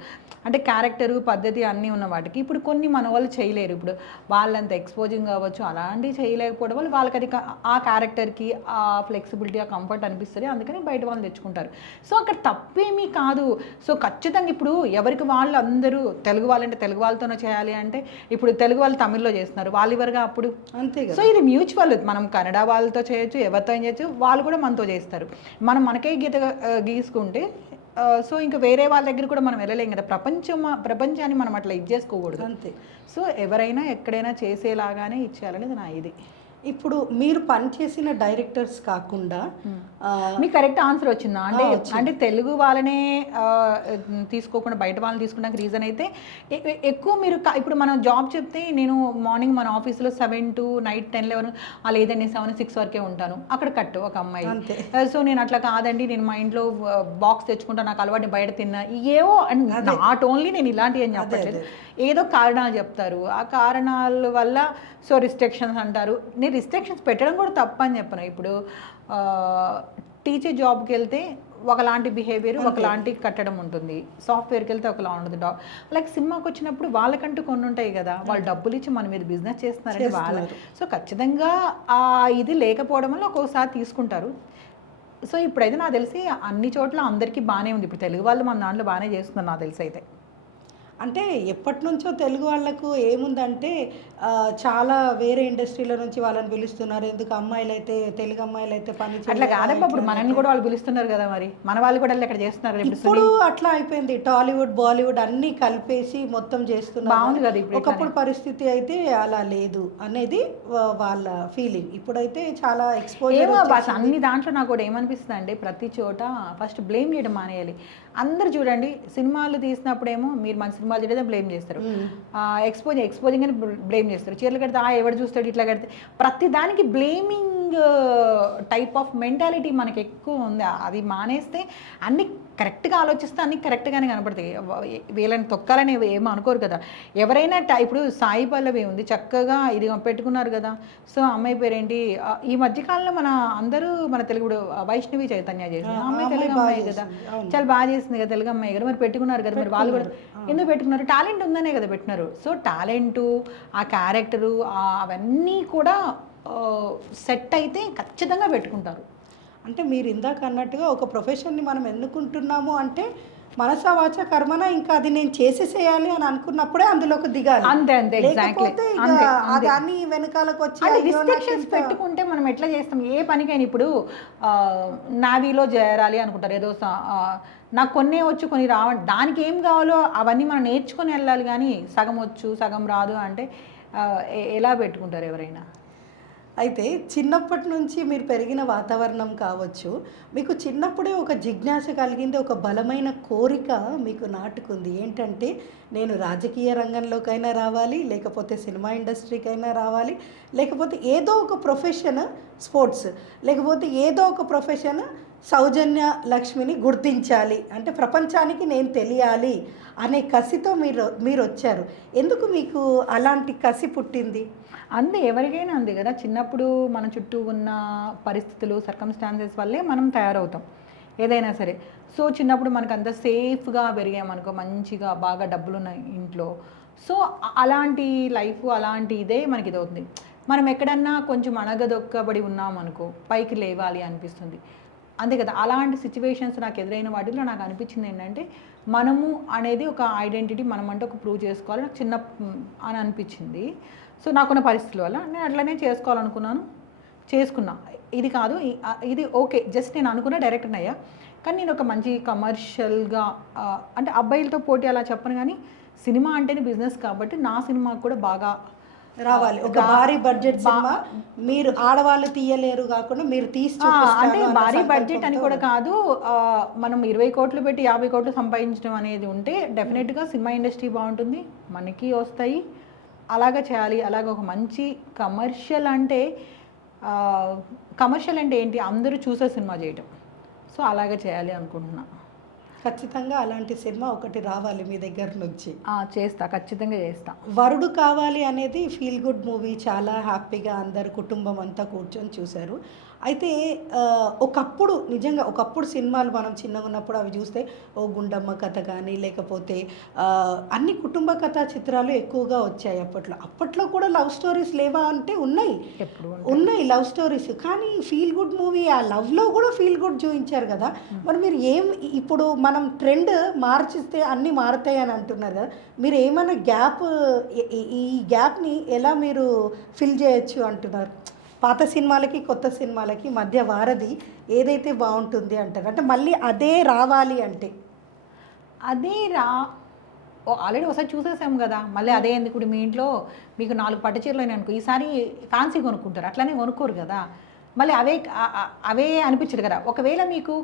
అంటే క్యారెక్టరు పద్ధతి అన్నీ ఉన్న వాటికి ఇప్పుడు కొన్ని మన వాళ్ళు చేయలేరు. ఇప్పుడు వాళ్ళంత ఎక్స్పోజింగ్ కావచ్చు, అలాంటివి చేయలేకపోవడం వల్ల వాళ్ళకి అది ఆ క్యారెక్టర్కి ఆ ఫ్లెక్సిబిలిటీ, ఆ కంఫర్ట్ అనిపిస్తుంది, అందుకని బయట వాళ్ళు తెచ్చుకుంటారు. సో అక్కడ తప్పేమీ కాదు. సో ఖచ్చితంగా ఇప్పుడు ఎవరికి వాళ్ళు అందరూ తెలుగు వాళ్ళంటే తెలుగు వాళ్ళతోనే చేయాలి అంటే ఇప్పుడు తెలుగు వాళ్ళు తమిళ్లో చేస్తున్నారు, వాళ్ళు ఎవరుగా అప్పుడు అంతే. సో ఇది మ్యూచువల్, మనం కన్నడ వాళ్ళతో చేయొచ్చు, ఎవరితో చేయొచ్చు, వాళ్ళు కూడా మనతో చేస్తారు. మనం మనకే గీసుకుంటే సో ఇంకా వేరే వాళ్ళ దగ్గర కూడా మనం వెళ్ళలేం కదా. ప్రపంచాన్ని మనం అట్లా ఇచ్చేసుకోకూడదు అంతే. సో ఎవరైనా ఎక్కడైనా చేసేలాగానే ఇచ్చేయాలనేది నా ఇది. ఇప్పుడు మీరు పనిచేసిన డైరెక్టర్స్ కాకుండా మీకు కరెక్ట్ ఆన్సర్ వచ్చిందా? అంటే తెలుగు వాళ్ళనే తీసుకోకుండా బయట వాళ్ళని తీసుకోవడానికి రీజన్ అయితే ఎక్కువ మీరు ఇప్పుడు మనం జాబ్ చెప్తే నేను మార్నింగ్ మన ఆఫీస్లో 7 to నైట్ 10, 11 లేదండి 7, 6 వరకే ఉంటాను, అక్కడ కట్టు ఒక అమ్మాయి. సో నేను అట్లా కాదండి, నేను మా ఇంట్లో బాక్స్ తెచ్చుకుంటాను, నాకు అలవాటు బయట తిన్నా, ఏవో నాట్ ఓన్లీ నేను ఇలాంటివి ఏం చెప్పట్లేదు, ఏదో కారణాలు చెప్తారు. ఆ కారణాల వల్ల సో రిస్ట్రిక్షన్స్ అంటారు. నేను రిస్ట్రిక్షన్స్ పెట్టడం కూడా తప్ప అని చెప్పను. ఇప్పుడు టీచర్ జాబ్కి వెళ్తే ఒకలాంటి బిహేవియర్, ఒకలాంటి కట్టడం ఉంటుంది, సాఫ్ట్వేర్కి వెళ్తే ఒకలా ఉంటుంది. లైక్ సినిమాకి వచ్చినప్పుడు వాళ్ళకంటూ కొన్ని ఉంటాయి కదా, వాళ్ళు డబ్బులు ఇచ్చి మన మీద బిజినెస్ చేస్తున్నారని వాళ్ళ. సో ఖచ్చితంగా ఆ ఇది లేకపోవడం వల్ల ఒక్కోసారి తీసుకుంటారు. సో ఇప్పుడైతే నాకు తెలిసి అన్ని చోట్ల అందరికీ బాగానే ఉంది. ఇప్పుడు తెలుగు వాళ్ళు మన దాంట్లో బాగానే చేస్తున్నారు నాకు తెలిసి. అయితే అంటే ఎప్పటి నుంచో తెలుగు వాళ్ళకు ఏముందంటే చాలా వేరే ఇండస్ట్రీల నుంచి వాళ్ళని పిలుస్తున్నారు, ఎందుకు అమ్మాయిలు అయితే తెలుగు అమ్మాయిలు అయితే పని అట్లా కాదమ్మా, ఇప్పుడు మనల్ని కూడా వాళ్ళు పిలుస్తున్నారు కదా, మరి మన వాళ్ళు కూడా ఇక్కడ చేస్తున్నారు. ఇప్పుడు అట్లా అయిపోయింది, టాలీవుడ్ బాలీవుడ్ అన్ని కలిపేసి మొత్తం చేస్తున్నారు. బాగుంది కదా. ఇప్పుడు ఒకప్పుడు పరిస్థితి అయితే అలా లేదు అనేది వాళ్ళ ఫీలింగ్. ఇప్పుడైతే చాలా ఎక్స్పోజర్ అన్ని దాంట్లో నాకు కూడా ఏమనిపిస్తుంది అంటే ప్రతి చోట ఫస్ట్ బ్లేమ్ చేయడం మానేయాలి. అందరు చూడండి సినిమాలు తీసినప్పుడేమో మీరు మన సినిమాలు చేయడం బ్లేమ్ చేస్తారు, ఎక్స్పోజింగ్ అని బ్లేమ్ చేస్తారు, చీరలు కడితే ఎవడు చూస్తాడు ఇట్లా కడితే, ప్రతి దానికి బ్లేమింగ్ టైప్ ఆఫ్ మెంటాలిటీ మనకి ఎక్కువ ఉంది. అది మానేస్తే అన్ని కరెక్ట్గా ఆలోచిస్తే అన్ని కరెక్ట్గానే కనపడతాయి. వీళ్ళని తొక్కాలని ఏమో అనుకోరు కదా. ఎవరైనా ఇప్పుడు సాయి పల్లవి ఉంది, చక్కగా ఇది పెట్టుకున్నారు కదా. సో అమ్మాయి పేరేంటి, ఈ మధ్యకాలంలో మన తెలుగు వైష్ణవి చైతన్య చేసింది, ఆ అమ్మాయి తెలుగు అమ్మాయి కదా, చాలా బాగా చేసింది కదా తెలుగు అమ్మాయి కదా. మరి పెట్టుకున్నారు కదా, మరి వాళ్ళు కూడా ఎందుకు పెట్టుకున్నారు? టాలెంట్ ఉందనే కదా పెట్టినారు. సో టాలెంటు, ఆ క్యారెక్టరు, అవన్నీ కూడా సెట్ అయితే ఖచ్చితంగా పెట్టుకుంటారు. అంటే మీరు ఇందాక అన్నట్టుగా ఒక ప్రొఫెషన్ని మనం ఎన్నుకుంటున్నాము అంటే మనసా వాచ కర్మన ఇంకా అది నేను చేసేసేయాలి అని అనుకున్నప్పుడే అందులోకి దిగాలి. అంతే ఎగ్జాక్ట్లీ. దాన్ని వెనకాలకు వచ్చి రిస్ట్రిక్షన్స్ పెట్టుకుంటే మనం ఎట్లా చేస్తాం ఏ పనికైనా? ఇప్పుడు నావీలో చేరాలి అనుకుంటారు, ఏదో నాకు కొన్నే వచ్చు కొన్ని రావండి, దానికి ఏం కావాలో అవన్నీ మనం నేర్చుకొని వెళ్ళాలి. కానీ సగం వచ్చు సగం రాదు అంటే ఎలా పెట్టుకుంటారు ఎవరైనా? అయితే చిన్నప్పటి నుంచి మీరు పెరిగిన వాతావరణం కావచ్చు, మీకు చిన్నప్పుడే ఒక జిజ్ఞాస కలిగింది, ఒక బలమైన కోరిక మీకు నాటుకుంది. ఏంటంటే నేను రాజకీయ రంగంలోకైనా రావాలి, లేకపోతే సినిమా ఇండస్ట్రీకైనా రావాలి, లేకపోతే ఏదో ఒక ప్రొఫెషన్ స్పోర్ట్స్, లేకపోతే ఏదో ఒక ప్రొఫెషన్ సౌజన్య లక్ష్మిని గుర్తించాలి, అంటే ప్రపంచానికి నేను తెలియాలి అనే కసితో మీరు వచ్చారు. ఎందుకు మీకు అలాంటి కసి పుట్టింది? అంతే, ఎవరికైనా అంతే కదా. చిన్నప్పుడు మన చుట్టూ ఉన్న పరిస్థితులు, సర్కమ్స్టాన్సెస్ వల్లే మనం తయారవుతాం ఏదైనా సరే. సో చిన్నప్పుడు మనకు అంత సేఫ్గా పెరిగామనుకో, మంచిగా బాగా డబ్బులున్న ఇంట్లో, సో అలాంటి లైఫ్ అలాంటి ఇదే మనకి ఇదవుతుంది. మనం ఎక్కడన్నా కొంచెం అణగదొక్కబడి ఉన్నామనుకో, పైకి లేవాలి అనిపిస్తుంది, అంతే కదా. అలాంటి సిచ్యువేషన్స్ నాకు ఎదురైన వాటిలో నాకు అనిపించింది ఏంటంటే, మనము అనేది ఒక ఐడెంటిటీ, మనం అంటే ఒక ప్రూవ్ చేసుకోవాలి నాకు చిన్న అని అనిపించింది. సో నాకున్న పరిస్థితుల వల్ల నేను అట్లనే చేసుకోవాలనుకున్నాను, చేసుకున్నా. ఇది కాదు ఇది ఓకే, జస్ట్ నేను అనుకున్న డైరెక్టర్ అయ్యా. కానీ నేను ఒక మంచి కమర్షియల్గా, అంటే అబ్బాయిలతో పోటీ అలా చెప్పను, కానీ సినిమా అంటేనే బిజినెస్ కాబట్టి నా సినిమాకు కూడా బాగా రావాలి. ఒక భారీ బడ్జెట్ సినిమా మీరు ఆడవాళ్ళు తీయలేరు కాకుండా మీరు తీసి అంటే భారీ బడ్జెట్ అని కూడా కాదు, మనం 20 కోట్లు పెట్టి 50 కోట్లు సంపాదించడం అనేది ఉంటే డెఫినెట్గా సినిమా ఇండస్ట్రీ బాగుంటుంది, మనకి వస్తాయి. అలాగా చేయాలి. అలాగే ఒక మంచి కమర్షియల్ అంటే ఏంటి, అందరూ చూసే సినిమా చేయటం. సో అలాగే చేయాలి అనుకుంటున్నా. ఖచ్చితంగా అలాంటి సినిమా ఒకటి రావాలి మీ దగ్గర నుంచి. చేస్తా, ఖచ్చితంగా చేస్తా. వరుడు కావాలి అనేది ఫీల్ గుడ్ మూవీ, చాలా హ్యాపీగా అందరు కుటుంబం అంతా కూర్చొని చూశారు. అయితే ఒకప్పుడు నిజంగా ఒకప్పుడు సినిమాలు మనం చిన్నగా ఉన్నప్పుడు అవి చూస్తే ఓ గుండమ్మ కథ కానీ, లేకపోతే అన్ని కుటుంబ కథా చిత్రాలు ఎక్కువగా వచ్చాయి అప్పట్లో కూడా లవ్ స్టోరీస్ లేవా అంటే ఉన్నాయి లవ్ స్టోరీస్. కానీ ఫీల్ గుడ్ మూవీ ఆ లవ్లో కూడా ఫీల్ గుడ్ చూపించారు కదా. మరి మీరు ఇప్పుడు మనం ట్రెండ్ మార్చిస్తే అన్నీ మారుతాయి అని అంటున్నారు కదా, మీరు ఏమైనా ఈ గ్యాప్ని ఎలా మీరు ఫిల్ చేయొచ్చు అంటున్నారు? పాత సినిమాలకి కొత్త సినిమాలకి మధ్య వారధి ఏదైతే బాగుంటుంది అంటారు? అంటే మళ్ళీ అదే రావాలి అంటే అదే ఆల్రెడీ ఒకసారి చూసేసాం కదా, మళ్ళీ అదే ఎందుకు? ఇప్పుడు మీ ఇంట్లో మీకు 4 పట్టు చీరలు అయినా అనుకో, ఈసారి ఫ్యాన్సీ కొనుక్కుంటారు, అట్లనే కొనుక్కోరు కదా. మళ్ళీ అవే అనిపించదు కదా. ఒకవేళ మీకు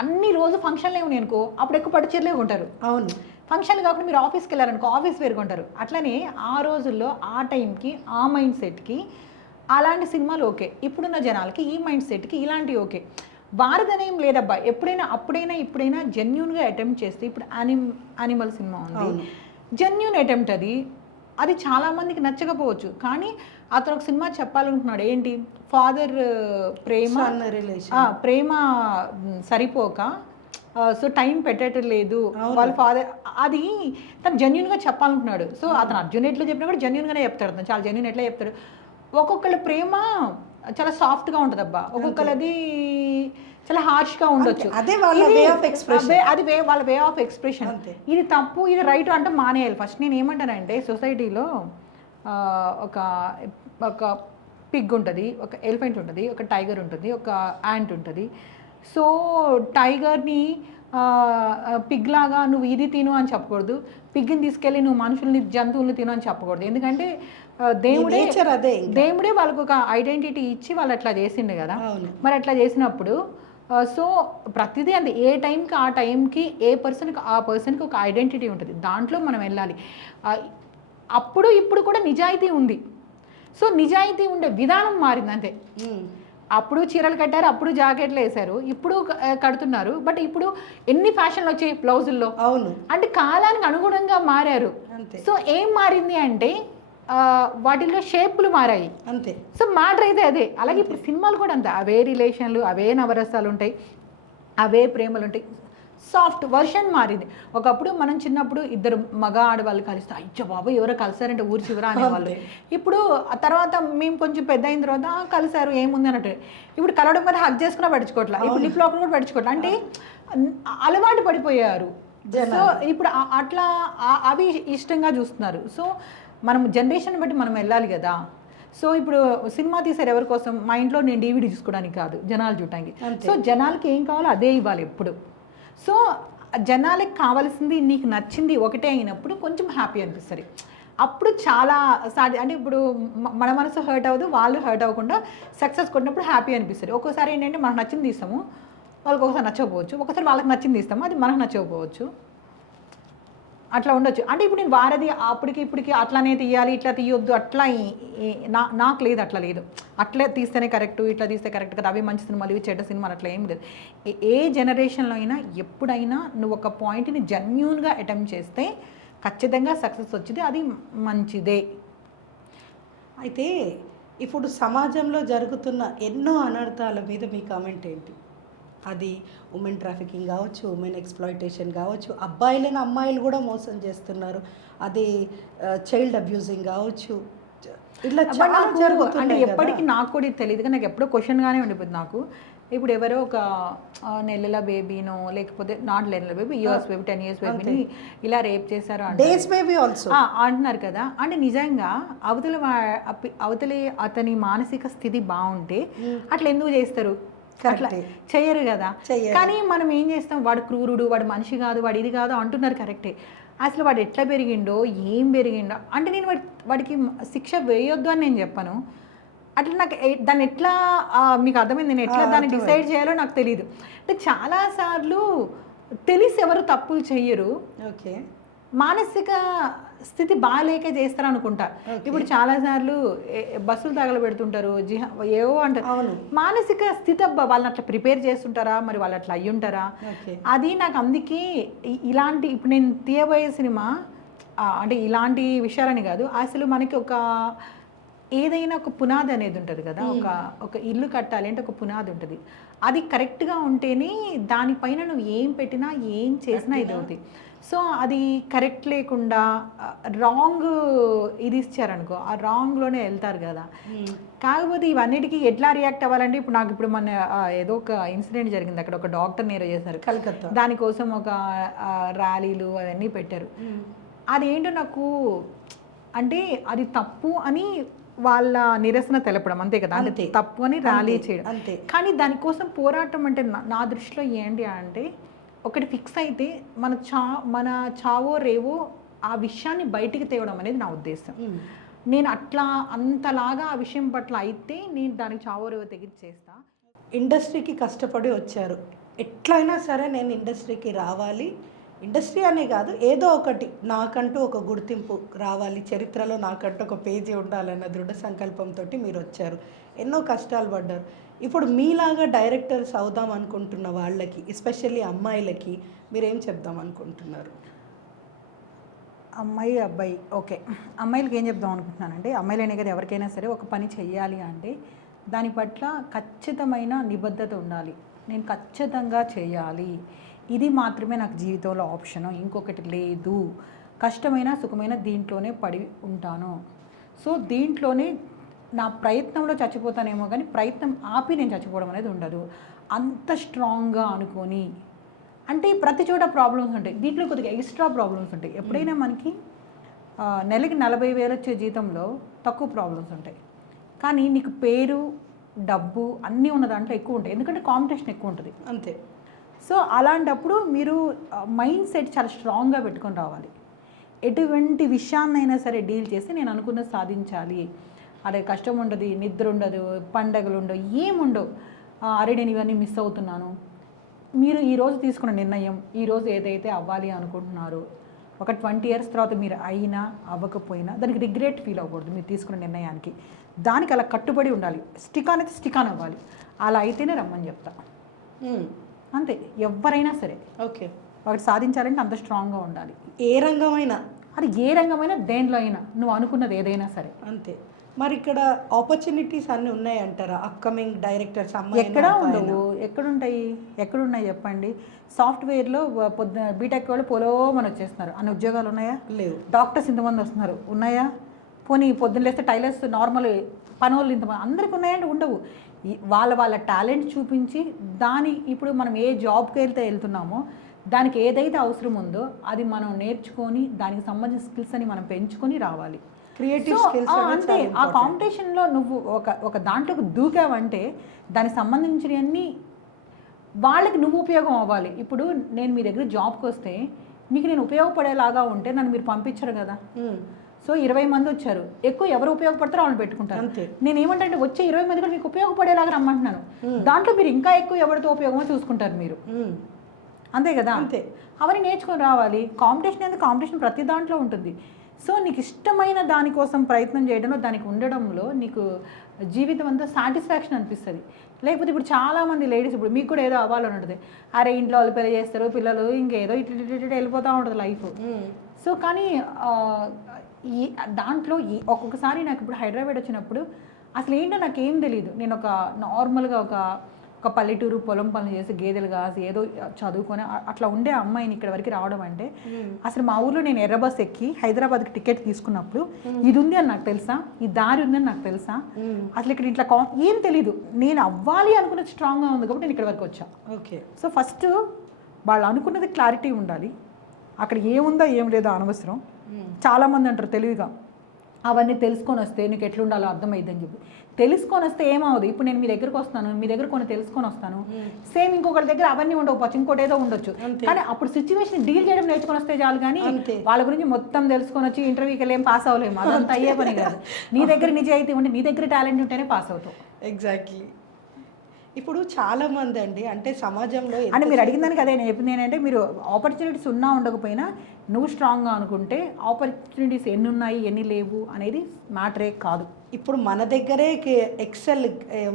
అన్ని రోజు ఫంక్షన్లు ఏమి అనుకో, అప్పుడు ఎక్కువ పట్టు చీరలే కొంటారు. అవును, ఫంక్షన్లు కాకుండా మీరు ఆఫీస్కి వెళ్ళారనుకో, ఆఫీస్ వేరు కొంటారు. అట్లనే ఆ రోజుల్లో ఆ టైంకి ఆ మైండ్ సెట్కి అలాంటి సినిమాలు ఓకే, ఇప్పుడున్న జనాలకి ఈ మైండ్ సెట్కి ఇలాంటివి ఓకే. వారదనేం లేదబ్బా, అప్పుడైనా ఇప్పుడైనా జెన్యున్గా అటెంప్ట్ చేస్తే, ఇప్పుడు యానిమల్ సినిమా ఉంది, జెన్యున్ అటెంప్ట్ అది చాలామందికి నచ్చకపోవచ్చు, కానీ అతను ఒక సినిమా చెప్పాలనుకుంటున్నాడు, ఏంటి, ఫాదర్ ప్రేమ సరిపోక సో టైం పెట్టట్లేదు వాళ్ళ ఫాదర్, అది తను జెన్యున్గా చెప్పాలనుకున్నాడు. సో అతను అర్జున్ ఎట్లా చెప్పినా కూడా జెన్యున్గానే చెప్తాడు, అతను చాలా జెన్యున్ ఎట్లా చెప్తాడు. ఒక్కొక్కళ్ళ ప్రేమ చాలా సాఫ్ట్గా ఉంటుంది అబ్బా, ఒక్కొక్కళ్ళది చాలా హార్ష్గా ఉండొచ్చు. అదే వాళ్ళ వే ఆఫ్ ఎక్స్ప్రెషన్, వాళ్ళ వే ఆఫ్ ఎక్స్ప్రెషన్. ఇది తప్పు ఇది రైట్ అంటే మానేయాలి. ఫస్ట్ నేను ఏమంటానంటే, సొసైటీలో ఒక పిగ్ ఉంటుంది, ఒక ఎలిఫెంట్ ఉంటుంది, ఒక టైగర్ ఉంటుంది, ఒక యాంట్ ఉంటుంది. సో టైగర్ని పిగ్ లాగా నువ్వు ఇది తిను అని చెప్పకూడదు, పిగ్ని తీసుకెళ్ళి నువ్వు మనుషుల్ని జంతువుల్ని తిను అని చెప్పకూడదు. ఎందుకంటే దేవుడే వాళ్ళకు ఒక ఐడెంటిటీ ఇచ్చి వాళ్ళు అట్లా చేసిండు కదా. మరి అట్లా చేసినప్పుడు సో ప్రతిదీ అంతే, ఏ టైంకి ఆ టైంకి ఆ పర్సన్కి ఒక ఐడెంటిటీ ఉంటుంది, దాంట్లో మనం వెళ్ళాలి. అప్పుడు ఇప్పుడు కూడా నిజాయితీ ఉంది. సో నిజాయితీ ఉండే విధానం మారింది అంతే. అప్పుడు చీరలు కట్టారు, అప్పుడు జాకెట్లు వేశారు, ఇప్పుడు కడుతున్నారు. బట్ ఇప్పుడు ఎన్ని ఫ్యాషన్లు వచ్చాయి బ్లౌజుల్లో. అవును. అంటే కాలానికి అనుగుణంగా మారారు. అంతే. సో ఏం మారింది అంటే వాటిల్లో షేపులు మారాయి. అంతే. సో మ్యాటర్ అయితే అదే. అలాగే ఇప్పుడు సినిమాలు కూడా అంతే, అవే రిలేషన్లు, అవే నవరసాలు ఉంటాయి, అవే ప్రేమలు ఉంటాయి. సాఫ్ట్ వర్షన్ మారింది. ఒకప్పుడు మనం చిన్నప్పుడు ఇద్దరు మగ ఆడవాళ్ళు కలిస్తే అయ్యో బాబు ఎవరో కలిసారంటే ఊరి చివర అనేవాళ్ళు. ఇప్పుడు ఆ తర్వాత మేము కొంచెం పెద్ద అయిన తర్వాత కలిసారు ఏముంది అన్నట్టు. ఇప్పుడు కలవడం కదా హక్ చేసుకున్నా పడుచుకోవట్లా, ఇప్పుడు లిప్ లాక్ కూడా పడుచుకోవట్లా. అంటే అలవాటు పడిపోయారు. సో ఇప్పుడు అట్లా అవి ఇష్టంగా చూస్తున్నారు. సో మనం జనరేషన్ బట్టి మనం వెళ్ళాలి కదా. సో ఇప్పుడు సినిమా తీసారు ఎవరి కోసం? మా ఇంట్లో నేను DVD చూసుకోవడానికి కాదు, జనాలు చూడటానికి. సో జనాలకి ఏం కావాలో అదే ఇవ్వాలి ఎప్పుడు. సో జనాలకి కావాల్సింది నీకు నచ్చింది ఒకటే అయినప్పుడు కొంచెం హ్యాపీ అనిపిస్తుంది. అప్పుడు చాలా అంటే ఇప్పుడు మన మనసు హర్ట్ అవ్వదు, వాళ్ళు హర్ట్ అవ్వకుండా సక్సెస్ కొట్టినప్పుడు హ్యాపీ అనిపిస్తుంది. ఒక్కోసారి ఏంటంటే మనకు నచ్చింది తీస్తాము, వాళ్ళకి ఒకసారి నచ్చకపోవచ్చు, ఒకసారి వాళ్ళకి నచ్చింది తీస్తాము, అది మనకు నచ్చకపోవచ్చు, అట్లా ఉండొచ్చు. అంటే ఇప్పుడు నేను వారది అప్పటికి ఇప్పటికి అట్లానే తీయాలి, ఇట్లా తీయొద్దు, అట్లా నాకు లేదు, అట్లా లేదు. అట్లే తీస్తేనే కరెక్ట్, ఇట్లా తీస్తే కరెక్ట్ కదా, అవి మంచి సినిమాలు, ఇవి చెడ్డ సినిమాలు, అట్లా ఏం లేదు. ఏ జనరేషన్లో అయినా ఎప్పుడైనా నువ్వు ఒక పాయింట్ని జెన్యూన్గా అటెంప్ట్ చేస్తే ఖచ్చితంగా సక్సెస్ వచ్చింది, అది మంచిదే. అయితే ఇప్పుడు సమాజంలో జరుగుతున్న ఎన్నో అనర్థాల మీద మీ కామెంట్ ఏంటి? అది ఉమెన్ ట్రాఫికింగ్ కావచ్చు, ఉమెన్ ఎక్స్ప్లాయిటేషన్ కావచ్చు, అబ్బాయిలను అమ్మాయిలు కూడా మోసం చేస్తున్నారు, అది చైల్డ్ అబ్యూజింగ్ కావచ్చు, ఇట్లా చాలా అంటే జరుగుతున్నాయి. ఎప్పటికీ నాకు కూడా ఇది తెలియదు, కానీ నాకు ఎప్పుడో క్వశ్చన్గానే ఉండిపోతుంది నాకు. ఇప్పుడు ఎవరో ఒక నెలల బేబీనో లేకపోతే నాట్ నెలల బేబీ, ఇయర్స్ బేబీ, 10 years బేబీని ఇలా రేప్ చేశారు అంటున్నారు కదా. అంటే నిజంగా అవతలి అతని మానసిక స్థితి బాగుంటే అట్లా ఎందుకు చేస్తారు? అట్లా చెయ్యరు కదా. కానీ మనం ఏం చేస్తాం, వాడు క్రూరుడు, వాడు మనిషి కాదు, వాడు ఇది కాదు అంటున్నారు, కరెక్టే. అసలు వాడు ఎట్లా పెరిగిండో, ఏం పెరిగిండో అంటే నేను వాడికి శిక్ష వేయొద్దు అని నేను చెప్పను. అట్లా నాకు దాన్ని ఎట్లా మీకు అర్థమైంది, నేను ఎట్లా దాన్ని డిసైడ్ చేయాలో నాకు తెలియదు. అంటే చాలాసార్లు తెలిసి ఎవరు తప్పులు చెయ్యరు, ఓకే, మానసిక స్థితి బాగాలేక చేస్తారు అనుకుంటా. ఇప్పుడు చాలాసార్లు బస్సులు తగలబెడుతుంటారు, ఏవో అంటారు. మానసిక స్థితి వాళ్ళని అట్లా ప్రిపేర్ చేస్తుంటారా, మరి వాళ్ళు అట్లా అయ్యి ఉంటారా? అది నాకు అందుకే ఇలాంటి ఇప్పుడు నేను తీయబోయే సినిమా అంటే ఇలాంటి విషయాలని కాదు, అసలు మనకి ఒక ఏదైనా ఒక పునాది అనేది ఉంటుంది కదా. ఒక ఇల్లు కట్టాలి అంటే ఒక పునాది ఉంటుంది, అది కరెక్ట్గా ఉంటేనే దానిపైన నువ్వు ఏం పెట్టినా ఏం చేసినా ఇది అవుతుంది. సో అది కరెక్ట్ లేకుండా రాంగ్ ఇది ఇచ్చారనుకో, ఆ రాంగ్లోనే వెళ్తారు కదా. కాకపోతే ఇవన్నిటికీ ఎట్లా రియాక్ట్ అవ్వాలంటే, ఇప్పుడు నాకు ఇప్పుడు మన ఏదో ఒక ఇన్సిడెంట్ జరిగింది, అక్కడ ఒక డాక్టర్ నేర చేశారు కలకత్తా, దానికోసం ఒక ర్యాలీలు అవన్నీ పెట్టారు. అదేంటో నాకు అంటే అది తప్పు అని వాళ్ళ నిరసన తెలపడం అంతే కదా, అంటే తప్పు అని ర్యాలీ చేయడం. కానీ దానికోసం పోరాటం అంటే నా దృష్టిలో ఏంటి అంటే, ఒకటి ఫిక్స్ అయితే మన చావో రేవో ఆ విషయాన్ని బయటికి తేవడం అనేది నా ఉద్దేశం. నేను అట్లా అంతలాగా ఆ విషయం పట్ల అయితే నేను దానికి చావో రేవో తెగించేస్తా. ఇండస్ట్రీకి కష్టపడి వచ్చారు, ఎట్లయినా సరే నేను ఇండస్ట్రీకి రావాలి, ఇండస్ట్రీ అనే కాదు ఏదో ఒకటి నాకంటూ ఒక గుర్తింపు రావాలి, చరిత్రలో నాకంటూ ఒక పేజీ ఉండాలన్న దృఢ సంకల్పంతో మీరు వచ్చారు, ఎన్నో కష్టాలు పడ్డారు. ఇప్పుడు మీలాగా డైరెక్టర్స్ అవుదాం అనుకుంటున్న వాళ్ళకి, ఎస్పెషల్లీ అమ్మాయిలకి మీరేం చెప్దాం అనుకుంటున్నారు? అమ్మాయి అబ్బాయి ఓకే, అమ్మాయిలకి ఏం చెప్దాం అనుకుంటున్నానంటే, అమ్మాయిలనే కదా ఎవరికైనా సరే ఒక పని చెయ్యాలి అంటే దాని పట్ల ఖచ్చితమైన నిబద్ధత ఉండాలి. నేను ఖచ్చితంగా చేయాలి, ఇది మాత్రమే నాకు జీవితంలో ఆప్షను, ఇంకొకటి లేదు, కష్టమైన సుఖమైన దీంట్లోనే పడి ఉంటాను. సో దీంట్లోనే నా ప్రయత్నంలో చచ్చిపోతానేమో కానీ ప్రయత్నం ఆపి నేను చచ్చిపోవడం అనేది ఉండదు. అంత స్ట్రాంగ్గా అనుకొని, అంటే ప్రతి చోట ప్రాబ్లమ్స్ ఉంటాయి, దీంట్లో కొద్దిగా ఎక్స్ట్రా ప్రాబ్లమ్స్ ఉంటాయి. ఎప్పుడైనా మనకి నెలకి 40,000 వచ్చే జీతంలో తక్కువ ప్రాబ్లమ్స్ ఉంటాయి, కానీ నీకు పేరు డబ్బు అన్నీ ఉన్న దాంట్లో ఎక్కువ ఉంటాయి, ఎందుకంటే కాంపిటీషన్ ఎక్కువ ఉంటుంది అంతే. సో అలాంటప్పుడు మీరు మైండ్ సెట్ చాలా స్ట్రాంగ్గా పెట్టుకొని రావాలి. ఎటువంటి విషయాన్నైనా సరే డీల్ చేసి నేను అనుకున్నది సాధించాలి, అరే కష్టం ఉండదు, నిద్ర ఉండదు, పండగలు ఉండవు, ఏముండవు, అరే నేను ఇవన్నీ మిస్ అవుతున్నాను. మీరు ఈరోజు తీసుకున్న నిర్ణయం, ఈరోజు ఏదైతే అవ్వాలి అనుకుంటున్నారో ఒక 20 ఇయర్స్ తర్వాత మీరు అయినా అవ్వకపోయినా దానికి రిగ్రెట్ ఫీల్ అవ్వకూడదు మీరు తీసుకున్న నిర్ణయానికి. దానికి అలా కట్టుబడి ఉండాలి. స్టిక్ ఆన్ అయితే స్టిక్ ఆన్ అవ్వాలి. అలా అయితేనే రమ్మని చెప్తా. అంతే, ఎవరైనా సరే ఓకే. ఒకటి సాధించాలంటే అంత స్ట్రాంగ్గా ఉండాలి. ఏ రంగమైనా, అది ఏ రంగమైనా దేంట్లో అయినా నువ్వు అనుకున్నది ఏదైనా సరే. అంతే. మరి ఇక్కడ ఆపర్చునిటీస్ అన్నీ ఉన్నాయంటారా? అప్కమింగ్ డైరెక్టర్స్ ఎక్కడా ఉండవు. ఎక్కడున్నాయి చెప్పండి? సాఫ్ట్వేర్లో పొద్దున బీటెక్ వాళ్ళు పొలోమని వచ్చేస్తున్నారు. అన్ని ఉద్యోగాలు ఉన్నాయా? లేవు. డాక్టర్స్ ఇంతమంది వస్తున్నారు, ఉన్నాయా? పోనీ పొద్దున్న లేస్తే టైలర్స్ నార్మల్ పనులు ఇంతమంది అందరికి ఉన్నాయంటే ఉండవు. వాళ్ళ టాలెంట్ చూపించి ఇప్పుడు మనం ఏ జాబ్కి వెళ్తున్నామో దానికి ఏదైతే అవసరం ఉందో అది మనం నేర్చుకొని దానికి సంబంధించిన స్కిల్స్ అని మనం పెంచుకొని రావాలి. క్రియేటివ్ స్కిల్స్ అంతే. ఆ కాంపిటీషన్లో నువ్వు ఒక దాంట్లోకి దూకావంటే దానికి సంబంధించినవన్నీ వాళ్ళకి నువ్వు ఉపయోగం అవ్వాలి. ఇప్పుడు నేను మీ దగ్గర జాబ్కి వస్తే మీకు నేను ఉపయోగపడేలాగా ఉంటే నన్ను మీరు పంపించరు కదా. సో 20 మంది వచ్చారు, ఎక్కువ ఎవరు ఉపయోగపడతారో వాళ్ళని పెట్టుకుంటారు. నేను ఏమంటే వచ్చే 20 మంది కూడా మీకు ఉపయోగపడేలాగా రమ్మంటున్నాను. దాంట్లో మీరు ఇంకా ఎక్కువ ఎవరితో ఉపయోగమో చూసుకుంటారు మీరు. అంతే కదా. అంతే, అవన్నీ నేర్చుకొని రావాలి. కాంపిటీషన్ ప్రతి దాంట్లో ఉంటుంది. సో నీకు ఇష్టమైన దానికోసం ప్రయత్నం చేయడంలో దానికి ఉండడంలో నీకు జీవితం అంతా సాటిస్ఫాక్షన్ అనిపిస్తుంది. లేకపోతే ఇప్పుడు చాలామంది లేడీస్ ఇప్పుడు మీకు కూడా ఏదో అవ్వాలని ఉంటుంది. అరే ఇంట్లో వాళ్ళు పెళ్లి చేస్తారు, పిల్లలు ఇంకేదో ఇట్లా వెళ్ళిపోతూ ఉంటుంది లైఫ్. సో కానీ దాంట్లో ఒక్కొక్కసారి నాకు ఇప్పుడు హైదరాబాద్ వచ్చినప్పుడు అసలు ఏంటో నాకేం తెలియదు. నేను ఒక నార్మల్గా ఒక పల్లెటూరు పొలం పనులు చేసి గేదెలు కాసి ఏదో చదువుకొని అట్లా ఉండే అమ్మాయిని ఇక్కడ వరకు రావడం అంటే అసలు మా ఊర్లో నేను ఎర్ర బస్ ఎక్కి హైదరాబాద్కి టికెట్ తీసుకున్నప్పుడు ఇది ఉంది అని నాకు తెలుసా, ఈ దారి ఉందని నాకు తెలుసా, అసలు ఇక్కడ ఇట్లా ఏం తెలీదు. నేను అవ్వాలి అనుకున్నది స్ట్రాంగ్గా ఉంది కాబట్టి నేను ఇక్కడ వరకు వచ్చా. ఓకే. సో ఫస్ట్ వాళ్ళు అనుకున్నది క్లారిటీ ఉండాలి. అక్కడ ఏముందో ఏం లేదో అనవసరం. చాలామంది అంటారు తెలివిగా అవన్నీ తెలుసుకొని వస్తే నీకు ఎట్లుండాలో అర్థమైందని చెప్పి. తెలుసుకొని వస్తే ఏమవుదు? ఇప్పుడు నేను మీ దగ్గరకు వస్తాను, మీ దగ్గర కొన్ని తెలుసుకొని వస్తాను, సేమ్ ఇంకొకరి దగ్గర అవన్నీ ఉండకపోవచ్చు, ఇంకోటి ఏదో ఉండొచ్చు. కానీ అప్పుడు సిచ్యువేషన్ డీల్ చేయడం నేర్చుకొని వస్తే చాలు. కానీ వాళ్ళ గురించి మొత్తం తెలుసుకొని వచ్చి ఇంటర్వ్యూకి వెళ్ళి ఏం పాస్ అవ్వలేము. అదంతా అయ్యే పని కాదు. నీ దగ్గర నిజాయితీ ఉంటే నీ దగ్గర టాలెంట్ ఉంటేనే పాస్ అవుతావు. ఎగ్జాక్ట్లీ. ఇప్పుడు చాలామంది అండి అంటే సమాజంలో అంటే మీరు అడిగిన దానికి అదే నేను చెప్పింది ఏంటంటే మీరు ఆపర్చునిటీస్ ఉన్నా ఉండకపోయినా నువ్వు స్ట్రాంగ్గా అనుకుంటే ఆపర్చునిటీస్ ఎన్ని ఉన్నాయి ఎన్ని లేవు అనేది మ్యాటరే కాదు. ఇప్పుడు మన దగ్గరే ఎక్సెల్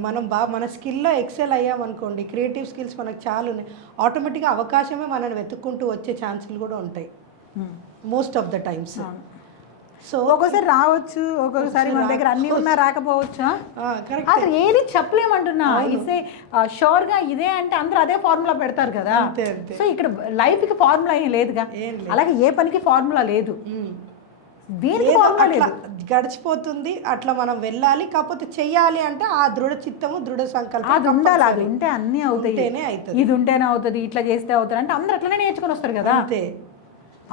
మన స్కిల్లో ఎక్సెల్ అయ్యామనుకోండి, క్రియేటివ్ స్కిల్స్ మనకు చాలా ఉన్నాయి, ఆటోమేటిక్గా అవకాశమే మనల్ని వెతుక్కుంటూ వచ్చే ఛాన్సులు కూడా ఉంటాయి most of the times. So ఒక్కోసారి రావచ్చు, ఒక్కొక్కసారి మన దగ్గర అన్ని ఉన్నా రాకపోవచ్చా, అసలు ఏది చెప్పలేమంటున్నా. ఇదే షోర్గా ఇదే అంటే అందరూ అదే ఫార్ములా పెడతారు కదా. సో ఇక్కడ లైఫ్కి ఫార్ములా ఏం లేదుగా, అలాగే ఏ పనికి ఫార్ములా లేదు, దేనికి ఫార్ములా లేదు. గడిచిపోతుంది, అట్లా మనం వెళ్ళాలి. కాకపోతే చెయ్యాలి అంటే ఆ దృఢ చిత్తము దృఢ సంకల్పం అది ఉండాలి. అది ఉంటే అన్నీ అవుతాయి. ఇది ఉంటేనే అవుతుంది, ఇట్లా చేస్తే అవుతుంది అంటే అందరూ అట్లనే నేర్చుకొని వస్తారు కదా. అంతే,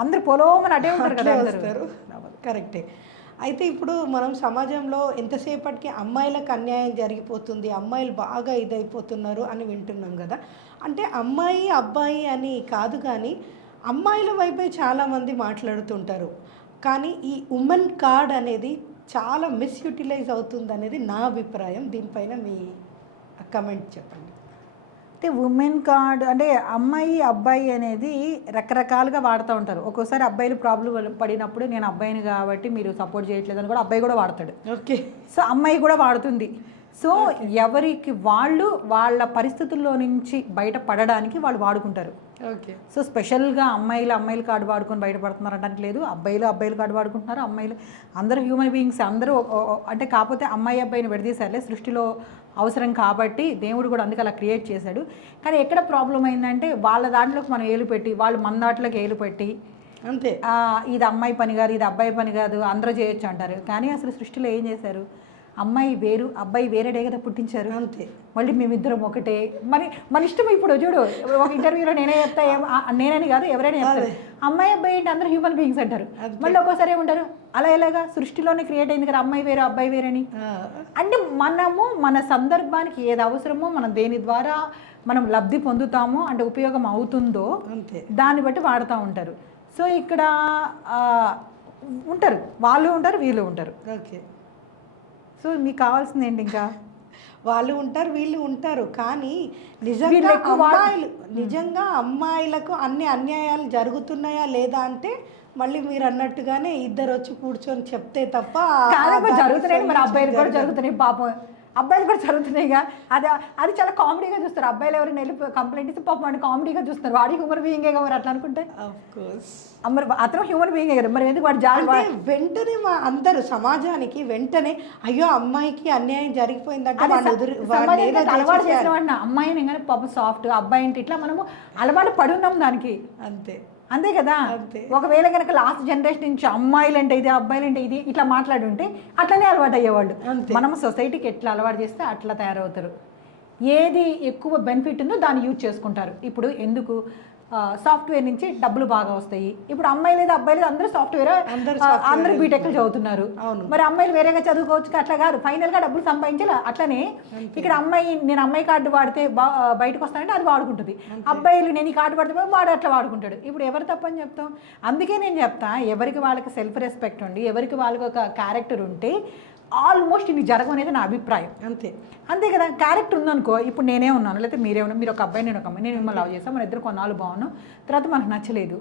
అందరు పొలోమని అటే ఉంటారు కదా. వస్తారు, కరెక్టే. అయితే ఇప్పుడు మనం సమాజంలో ఎంతసేపటికి అమ్మాయిలకు అన్యాయం జరిగిపోతుంది, అమ్మాయిలు బాగా ఇదైపోతున్నారు అని వింటున్నాం కదా. అంటే అమ్మాయి అబ్బాయి అని కాదు, కానీ అమ్మాయిల వైపే చాలామంది మాట్లాడుతుంటారు. కానీ ఈ ఉమెన్ కార్డ్ అనేది చాలా మిస్యూటిలైజ్ అవుతుంది అనేది నా అభిప్రాయం. దీనిపైన మీ కమెంట్ చెప్పండి. అంటే ఉమెన్ కార్డ్ అంటే అమ్మాయి అబ్బాయి అనేది రకరకాలుగా వాడుతూ ఉంటారు. ఒక్కోసారి అబ్బాయిలు ప్రాబ్లం పడినప్పుడు నేను అబ్బాయిని కాబట్టి మీరు సపోర్ట్ చేయట్లేదు అని కూడా అబ్బాయి కూడా వాడతాడు. ఓకే. సో అమ్మాయి కూడా వాడుతుంది. సో ఎవరికి వాళ్ళు వాళ్ళ పరిస్థితుల్లో నుంచి బయటపడడానికి వాళ్ళు వాడుకుంటారు. ఓకే. సో స్పెషల్గా అమ్మాయిలు కార్డు వాడుకొని బయటపడుతున్నారు అనడానికి లేదు. అబ్బాయిలు కార్డు వాడుకుంటున్నారు. అమ్మాయిలు అందరూ హ్యూమన్ బీయింగ్స్ అందరూ. అంటే కాకపోతే అమ్మాయి అబ్బాయిని విడదీశారులే, సృష్టిలో అవసరం కాబట్టి దేవుడు కూడా అందుకే అలా క్రియేట్ చేశాడు. కానీ ఎక్కడ ప్రాబ్లం అయిందంటే వాళ్ళ దాంట్లోకి మనం ఏలు పెట్టి వాళ్ళు మన దాంట్లోకి ఏలు పెట్టి అంతే ఇది అమ్మాయి పని కాదు, ఇది అబ్బాయి పని కాదు, అందరూ చేయొచ్చు అంటారు. కానీ అసలు సృష్టిలో ఏం చేశారు? అమ్మాయి వేరు అబ్బాయి వేరేడే కదా పుట్టించారు. అంతే. మళ్ళీ మేమిద్దరం ఒకటే. మరి మన ఇష్టం. ఇప్పుడు చూడు, ఒక ఇంటర్వ్యూలో నేనే చెప్తా, నేనని కాదు ఎవరైనా చెప్తారు అమ్మాయి అబ్బాయి ఏంటి అందరూ హ్యూమన్ బీయింగ్స్ అంటారు. మళ్ళీ ఒక్కోసారి ఏమంటారు అలా ఎలాగా సృష్టిలోనే క్రియేట్ అయింది కదా అమ్మాయి వేరు అబ్బాయి వేరని. అంటే మనము మన సందర్భానికి ఏది అవసరమో మనం దేని ద్వారా మనం లబ్ధి పొందుతామో అంటే ఉపయోగం అవుతుందో దాన్ని బట్టి వాడుతూ ఉంటారు. సో ఇక్కడ ఉంటారు, వాళ్ళు ఉంటారు, వీళ్ళు ఉంటారు. ఓకే. సో మీకు కావాల్సింది ఏంటి? ఇంకా వాళ్ళు ఉంటారు, వీళ్ళు ఉంటారు. కానీ నిజంగా అమ్మాయిలకు అన్ని అన్యాయాలు జరుగుతున్నాయా లేదా అంటే మళ్ళీ మీరు అన్నట్టుగానే ఇద్దరు వచ్చి కూర్చొని చెప్తే తప్ప కాదమ్మా, దానికి జరుగుతున్నాయి మరి, solution అబ్బాయిలు కూడా జరగదు. జరుగుతున్నాయి పాపం, అబ్బాయిలు కూడా జరుగుతున్నాయిగా. అది అది చాలా కామెడీగా చూస్తారు. అబ్బాయిలు ఎవరైనా వెళ్ళి కంప్లైంట్ ఇస్తే పాపం వాడిని కామెడీగా చూస్తారు. వాడి హ్యూమర్ బీయింగే మరి అట్లా అనుకుంటే. Of course. మరి అతను హ్యూమన్ బీయింగే కదా, మరి ఎందుకు వాడు అంటే వెంటనే అందరు సమాజానికి వెంటనే అయ్యో అమ్మాయికి అన్యాయం జరిగిపోయిందంటే వాడిని వాడిని ఏదో అలవాటు చేసేయాలి. చేసిన వాడిని అమ్మాయిని కానీ పాపం సాఫ్ట్, అబ్బాయి అంటే ఇట్లా మనము అలవాటు పడి ఉన్నాం దానికి. అంతే అంతే కదా. అంతే. ఒకవేళ కనుక లాస్ట్ జనరేషన్ నుంచి అమ్మాయిలు అంటే ఇది, అబ్బాయిలు అంటే ఇది ఇట్లా మాట్లాడుంటే అట్లనే అలవాటు అయ్యేవాళ్ళు. అంతే. మనం సొసైటీకి ఎట్లా అలవాటు చేస్తే అట్లా తయారవుతారు. ఏది ఎక్కువ బెనిఫిట్ ఉందో దాన్ని యూజ్ చేసుకుంటారు. ఇప్పుడు ఎందుకు సాఫ్ట్వేర్ నుంచి డబ్బులు బాగా వస్తాయి. ఇప్పుడు అమ్మాయి లేదు అబ్బాయి లేదు అందరూ సాఫ్ట్వేర్, అందరూ బీటెక్లు చదువుతున్నారు. అవును. మరి అమ్మాయిలు వేరేగా చదువుకోవచ్చు, అట్లా కాదు. ఫైనల్గా డబ్బులు సంపాదించాలి. అట్లనే ఇక్కడ అమ్మాయి నేను అమ్మాయి కార్డు వాడితే బయటకు వస్తానంటే అది వాడుకుంటుంది. అబ్బాయిలు నేను ఈ కార్డు వాడితే వాడు అట్లా వాడుకుంటాడు. ఇప్పుడు ఎవరు తప్పని చెప్తాం? అందుకే నేను చెప్తా, ఎవరికి వాళ్ళకి సెల్ఫ్ రెస్పెక్ట్ ఉండి ఎవరికి వాళ్ళకి ఒక క్యారెక్టర్ ఉంటే ఆల్మోస్ట్ ఇన్ని జరగం అనేది నా అభిప్రాయం. అంతే అంతే కదా. క్యారెక్టర్ ఉందనుకో, ఇప్పుడు నేనే ఉన్నాను లేకపోతే మీరే ఉన్నాను, మీరు ఒక అబ్బాయి నేను ఒక అమ్మాయి, నేను మిమ్మల్ని లవ్ చేస్తాను, మన ఇద్దరు కొన్నాళ్ళు బాగున్నాం, తర్వాత మనకు నచ్చలేదు,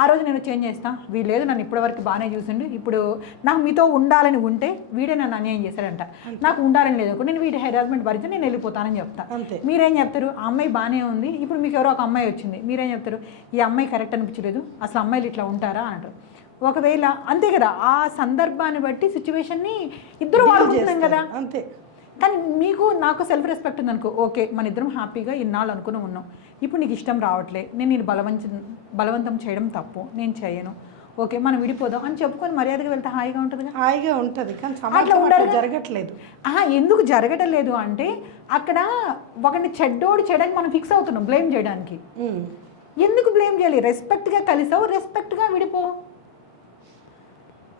ఆ రోజు నేను చేంజ్ చేస్తాను. వీడు లేదు నన్ను ఇప్పటివరకు బాగానే చూసిండు, ఇప్పుడు నాకు మీతో ఉండాలని ఉంటే వీడే నన్ను అన్యాయం చేశాడంట, నాకు ఉండాలని లేదు, నేను వీడి హెరాస్మెంట్ భరించి నేను వెళ్ళిపోతానని చెప్తా. అంతే. మీరేం చెప్తారు? ఆ అమ్మాయి బాగానే ఉంది, ఇప్పుడు మీకు ఎవరో ఒక అమ్మాయి వచ్చింది, మీరేం చెప్తారు? ఈ అమ్మాయి కరెక్ట్ అనిపించలేదు, అసలు అమ్మాయిలు ఇట్లా ఉంటారా అంటారు. ఒకవేళ అంతే కదా, ఆ సందర్భాన్ని బట్టి సిచ్యువేషన్ని ఇద్దరు వాడుకుంటున్నాం కదా. అంతే. కానీ మీకు నాకు సెల్ఫ్ రెస్పెక్ట్ ఉందనుకో, ఓకే మన ఇద్దరం హ్యాపీగా ఇన్నాళ్ళు అనుకుని ఉన్నాం, ఇప్పుడు నీకు ఇష్టం రావట్లే, నేను బలవంతం చేయడం తప్పు, నేను చేయను, ఓకే మనం విడిపోదాం అని చెప్పుకొని మర్యాదగా వెళ్తే హాయిగా ఉంటుంది. హాయిగా ఉంటుంది. కానీ అట్లా సమాజంలో ఉండరు. జరగట్లేదు. ఎందుకు జరగటం లేదు అంటే అక్కడ ఒకరిని చెడ్డోడు చేయడానికి మనం ఫిక్స్ అవుతున్నాం బ్లేమ్ చేయడానికి. ఎందుకు బ్లేమ్ చేయాలి? రెస్పెక్ట్గా కలిసావు, రెస్పెక్ట్గా విడిపో.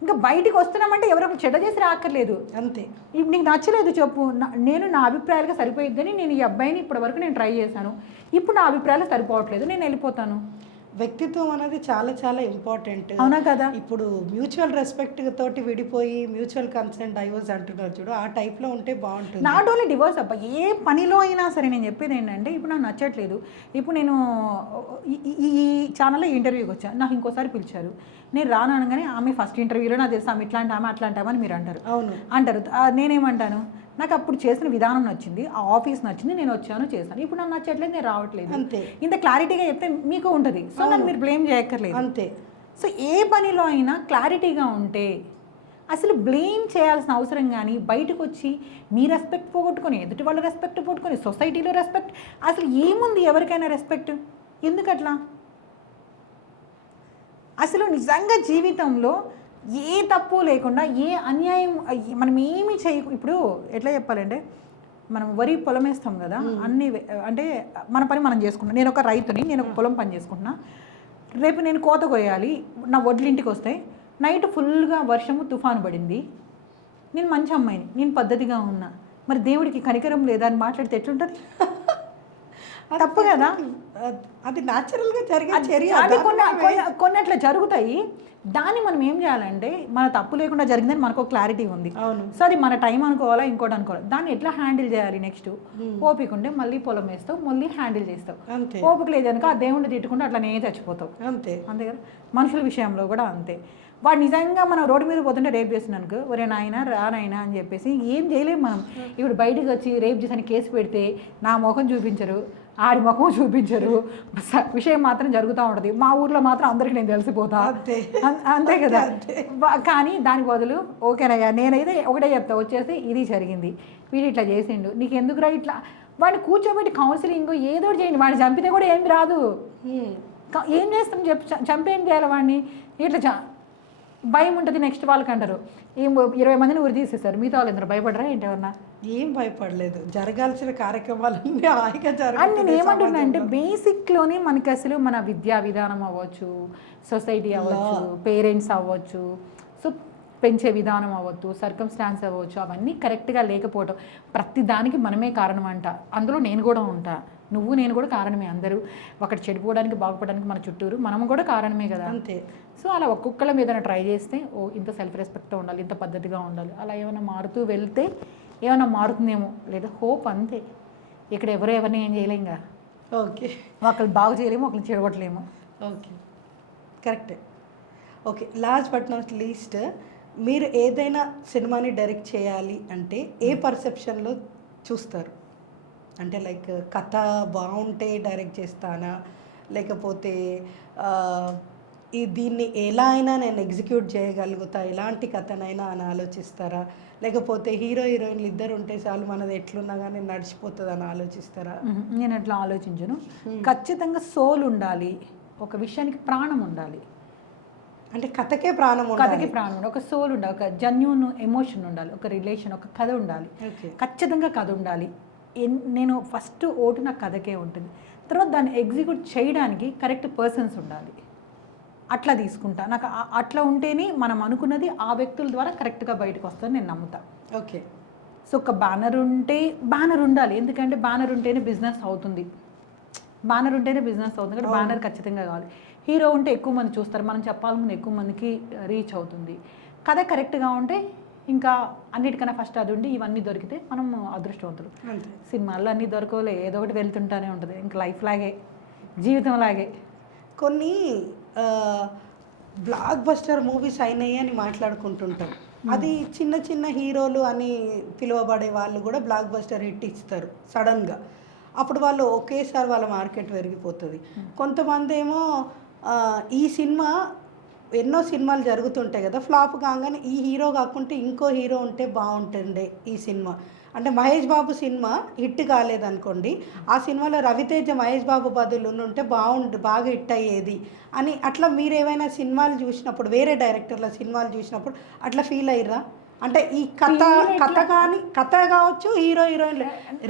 ఇంకా బయటికి వస్తున్నామంటే ఎవరొకరు చెడ్డ చేసి రాక్కర్లేదు. అంతే. ఇప్పుడు నీకు నచ్చలేదు చెప్పు, నేను నా అభిప్రాయాలుగా సరిపోయిద్దని నేను ఈ అబ్బాయిని ఇప్పటివరకు నేను ట్రై చేశాను, ఇప్పుడు నా అభిప్రాయాలు సరిపోవట్లేదు, నేను వెళ్ళిపోతాను. వ్యక్తిత్వం అనేది చాలా చాలా ఇంపార్టెంట్. అవునా కదా. ఇప్పుడు మ్యూచువల్ రెస్పెక్ట్ తోటి విడిపోయి మ్యూచువల్ కన్సెంట్ డైవోర్స్ అంటున్నారు చూడు, ఆ టైప్లో ఉంటే బాగుంటుంది. నాట్ ఓన్లీ డివోర్స్ అబ్బా, ఏ పనిలో అయినా సరే నేను చెప్పేది ఏంటంటే, ఇప్పుడు నాకు నచ్చట్లేదు, ఇప్పుడు నేను ఈ ఛానల్లో ఇంటర్వ్యూకి వచ్చాను, నాకు ఇంకోసారి పిలిచారు, నేను రాను అనగానే ఆమె ఫస్ట్ ఇంటర్వ్యూలో నాకు తెలుసు ఆమె ఇట్లాంటి ఆమె అట్లాంటి ఆమె అని మీరు అంటారు. అవును అంటారు. నేనేమంటాను, నాకు అప్పుడు చేసిన విధానం నచ్చింది, ఆ ఆఫీస్ నచ్చింది, నేను వచ్చాను చేశాను, ఇప్పుడు నాకు నచ్చట్లేదు, నేను రావట్లేదు. అంతే. ఇంత క్లారిటీగా చెప్తే మీకు ఉంటుంది, సో నన్ను మీరు బ్లేమ్ చేయక్కర్లేదు. అంతే. సో ఏ పనిలో అయినా క్లారిటీగా ఉంటే అసలు బ్లేమ్ చేయాల్సిన అవసరం, కానీ బయటకు వచ్చి మీ రెస్పెక్ట్ పోగొట్టుకొని ఎదుటి వాళ్ళ రెస్పెక్ట్ పోగొట్టుకొని సొసైటీలో రెస్పెక్ట్, అసలు ఏముంది ఎవరికైనా రెస్పెక్ట్? ఎందుకట్లా? అసలు నిజంగా జీవితంలో ఏ తప్పు లేకుండా ఏ అన్యాయం మనం ఏమీ ఇప్పుడు ఎట్లా చెప్పాలంటే, మనం వరి పొలం వేస్తాం కదా, అన్ని అంటే మన పని మనం చేసుకుంటాం. నేను ఒక రైతుని, నేను ఒక పొలం పని చేసుకుంటున్నా, రేపు నేను కోత కోయాలి, నా వడ్లు ఇంటికి వస్తాయి, నైట్ ఫుల్గా వర్షము తుఫాను పడింది, నేను మంచి అమ్మాయిని, నేను పద్ధతిగా ఉన్నా, మరి దేవుడికి కనికరం లేదా అని మాట్లాడితే ఎట్లుంటుంది? తప్పు కదా. అది న్యాచురల్గా జరిగే చర్య. అది కొన్ని అట్లా జరుగుతాయి. దాన్ని మనం ఏం చేయాలంటే, మన తప్పు లేకుండా జరిగిందని మనకు క్లారిటీ ఉంది. అవును. సో అది మన టైం అనుకోవాలా, ఇంకోటి అనుకోవాలి, దాన్ని ఎట్లా హ్యాండిల్ చేయాలి నెక్స్ట్. ఓపిక ఉంటే మళ్ళీ పొలం వేస్తావు, మళ్ళీ హ్యాండిల్ చేస్తావు. అంతే. ఓపిక లేదనుకో ఆ దేవుడిని తిట్టుకుంటే అట్లానే చచ్చిపోతావు. అంతే. అంతే కదా. మనుషుల విషయంలో కూడా అంతే. వాడు నిజంగా మనం రోడ్డు మీద పోతుంటే రేప్ చేస్తున్నానుకో, ఒరే నాయన రానాయన అని చెప్పేసి ఏం చేయలేము మనం. ఇప్పుడు బయటకు వచ్చి రేప్ చేసిన కేసు పెడితే నా ముఖం చూపించరు, ఆడి ముఖం చూపించరు, విషయం మాత్రం జరుగుతూ ఉంటుంది. మా ఊర్లో మాత్రం అందరికీ నేను తెలిసిపోతా. అంతే కదా. కానీ దాని బదులు ఓకేనయ్యా, నేనైతే ఒకటే చెప్తా, వచ్చేసి ఇది జరిగింది, వీడు ఇట్లా చేసిండు, నీకు ఎందుకురా ఇట్లా, వాడిని కూర్చోబెట్టి కౌన్సిలింగ్ ఏదో చేయండి. వాడిని చంపితే కూడా ఏమి రాదు, ఏం చేస్తాం చెప్పు, చంపేం చేయాలి వాడిని? ఇట్లా భయం ఉంటుంది. నెక్స్ట్ వాళ్ళకి అంటారు 20 మందిని ఉరి తీసేస్తారు, మిగతా వాళ్ళు అందరూ భయపడరా ఏంటి? ఎవరన్నా ఏం భయపడలేదు, జరగాల్సిన కార్యక్రమాలన్నీ హాయిగా జరగాలి. అని నేను ఏమంటున్నా అంటే, బేసిక్లోనే మనకి అసలు మన విద్యా విధానం అవ్వచ్చు, సొసైటీ అవ్వచ్చు, పేరెంట్స్ అవ్వచ్చు, సో పెంచే విధానం అవ్వచ్చు, సర్కమ్స్టాన్స్ అవ్వచ్చు, అవన్నీ కరెక్ట్గా లేకపోవటం, ప్రతి దానికి మనమే కారణం అంట. అందులో నేను కూడా ఉంటా, నువ్వు నేను కూడా కారణమే. అందరూ ఒకటి చెడిపోవడానికి బాగుపడడానికి మన చుట్టూరు మనం కూడా కారణమే కదా. అంతే. సో అలా ఒక్కొక్కళ్ళ మీద ట్రై చేస్తే, ఓ ఇంత సెల్ఫ్ రెస్పెక్ట్తో ఉండాలి, ఇంత పద్ధతిగా ఉండాలి, అలా ఏమైనా మారుతూ వెళ్తే ఏమైనా మారుతుందేమో, లేదా హోప్. అంతే. ఇక్కడ ఎవరిని ఏం చేయలేం కదా. ఓకే. ఒకళ్ళు బాగు చేయలేము, ఒకళ్ళు చెడగొట్టలేము. ఓకే, కరెక్టే. Okay. Last but not least, మీరు ఏదైనా సినిమాని డైరెక్ట్ చేయాలి అంటే ఏ పర్సెప్షన్‌లో చూస్తారు? అంటే లైక్ కథ బావుంటే డైరెక్ట్ చేస్తానా? లేకపోతే ఆహ్, దీన్ని ఎలా అయినా నేను ఎగ్జిక్యూట్ చేయగలుగుతా, ఎలాంటి కథనైనా అని ఆలోచిస్తారా? లేకపోతే హీరో, హీరోయిన్‌లు ఇద్దరు ఉంటే చాలు మనది ఎట్లున్నా గానీ నడిచిపోతదని ఆలోచిస్తారా? నేను అట్లా ఆలోచించను. ఖచ్చితంగా సోల్ ఉండాలి, ఒక విషయానికి ప్రాణం ఉండాలి, అంటే కథకే ప్రాణం కథకి ఉండాలి. ప్రాణం ఉండాలి, ఒక సోల్ ఉండాలి, ఒక జెన్యూన్ ఎమోషన్ ఉండాలి, ఒక రిలేషన్, ఒక కథ ఉండాలి. ఓకే. ఖచ్చితంగా కథ ఉండాలి. నేను ఫస్ట్ ఓటు నా కథకే ఉంటుంది, తర్వాత దాన్ని ఎగ్జిక్యూట్ చేయడానికి కరెక్ట్ పర్సన్స్ ఉండాలి. అట్లా తీసుకుంటా. నాకు అట్లా ఉంటేనే మనం అనుకున్నది ఆ వ్యక్తుల ద్వారా కరెక్ట్గా బయటకు వస్తుందని నేను నమ్ముతా. ఓకే. సో ఒక బ్యానర్ ఉండాలి, ఎందుకంటే బ్యానర్ ఉంటేనే బిజినెస్ అవుతుంది. బ్యానర్ ఉంటేనే బిజినెస్ అవుతుంది కాబట్టి బ్యానర్ ఖచ్చితంగా కావాలి. హీరో ఉంటే ఎక్కువ మంది చూస్తారు, మనం చెప్పాలనుకున్న ఎక్కువ మందికి రీచ్ అవుతుంది. కథ కరెక్ట్గా ఉంటే ఇంకా అన్నిటికన్నా ఫస్ట్ అది ఉండి ఇవన్నీ దొరికితే మనం అదృష్టవంతులు. అంతే. సినిమాల్లో అన్నీ దొరకవులే, ఏదో ఒకటి వెళ్తుంటానే ఉంటుంది. ఇంకా లైఫ్ లాగే, జీవితం లాగే. కొన్ని బ్లాక్ బస్టర్ మూవీస్ అయినాయి అని మాట్లాడుకుంటుంటాం. అది చిన్న చిన్న హీరోలు అని పిలువబడే వాళ్ళు కూడా బ్లాక్ బస్టర్ హిట్ ఇస్తారు సడన్గా. అప్పుడు వాళ్ళు ఒకేసారి వాళ్ళ మార్కెట్ పెరిగిపోతుంది. కొంతమంది ఏమో ఈ సినిమా ఎన్నో సినిమాలు జరుగుతుంటాయి కదా, ఫ్లాప్ కాగానే ఈ హీరో కాకుంటే ఇంకో హీరో ఉంటే బాగుంటుండే ఈ సినిమా. అంటే మహేష్ బాబు సినిమా హిట్ కాలేదనుకోండి, ఆ సినిమాలో రవితేజ మహేష్ బాబు బదులు ఉంటే బాగా హిట్ అయ్యేది అని. అట్లా మీరు ఏమైనా సినిమాలు చూసినప్పుడు, వేరే డైరెక్టర్ల సినిమాలు చూసినప్పుడు అట్లా ఫీల్ అయ్యిర్రా? అంటే ఈ కథ కావచ్చు, హీరో హీరోయిన్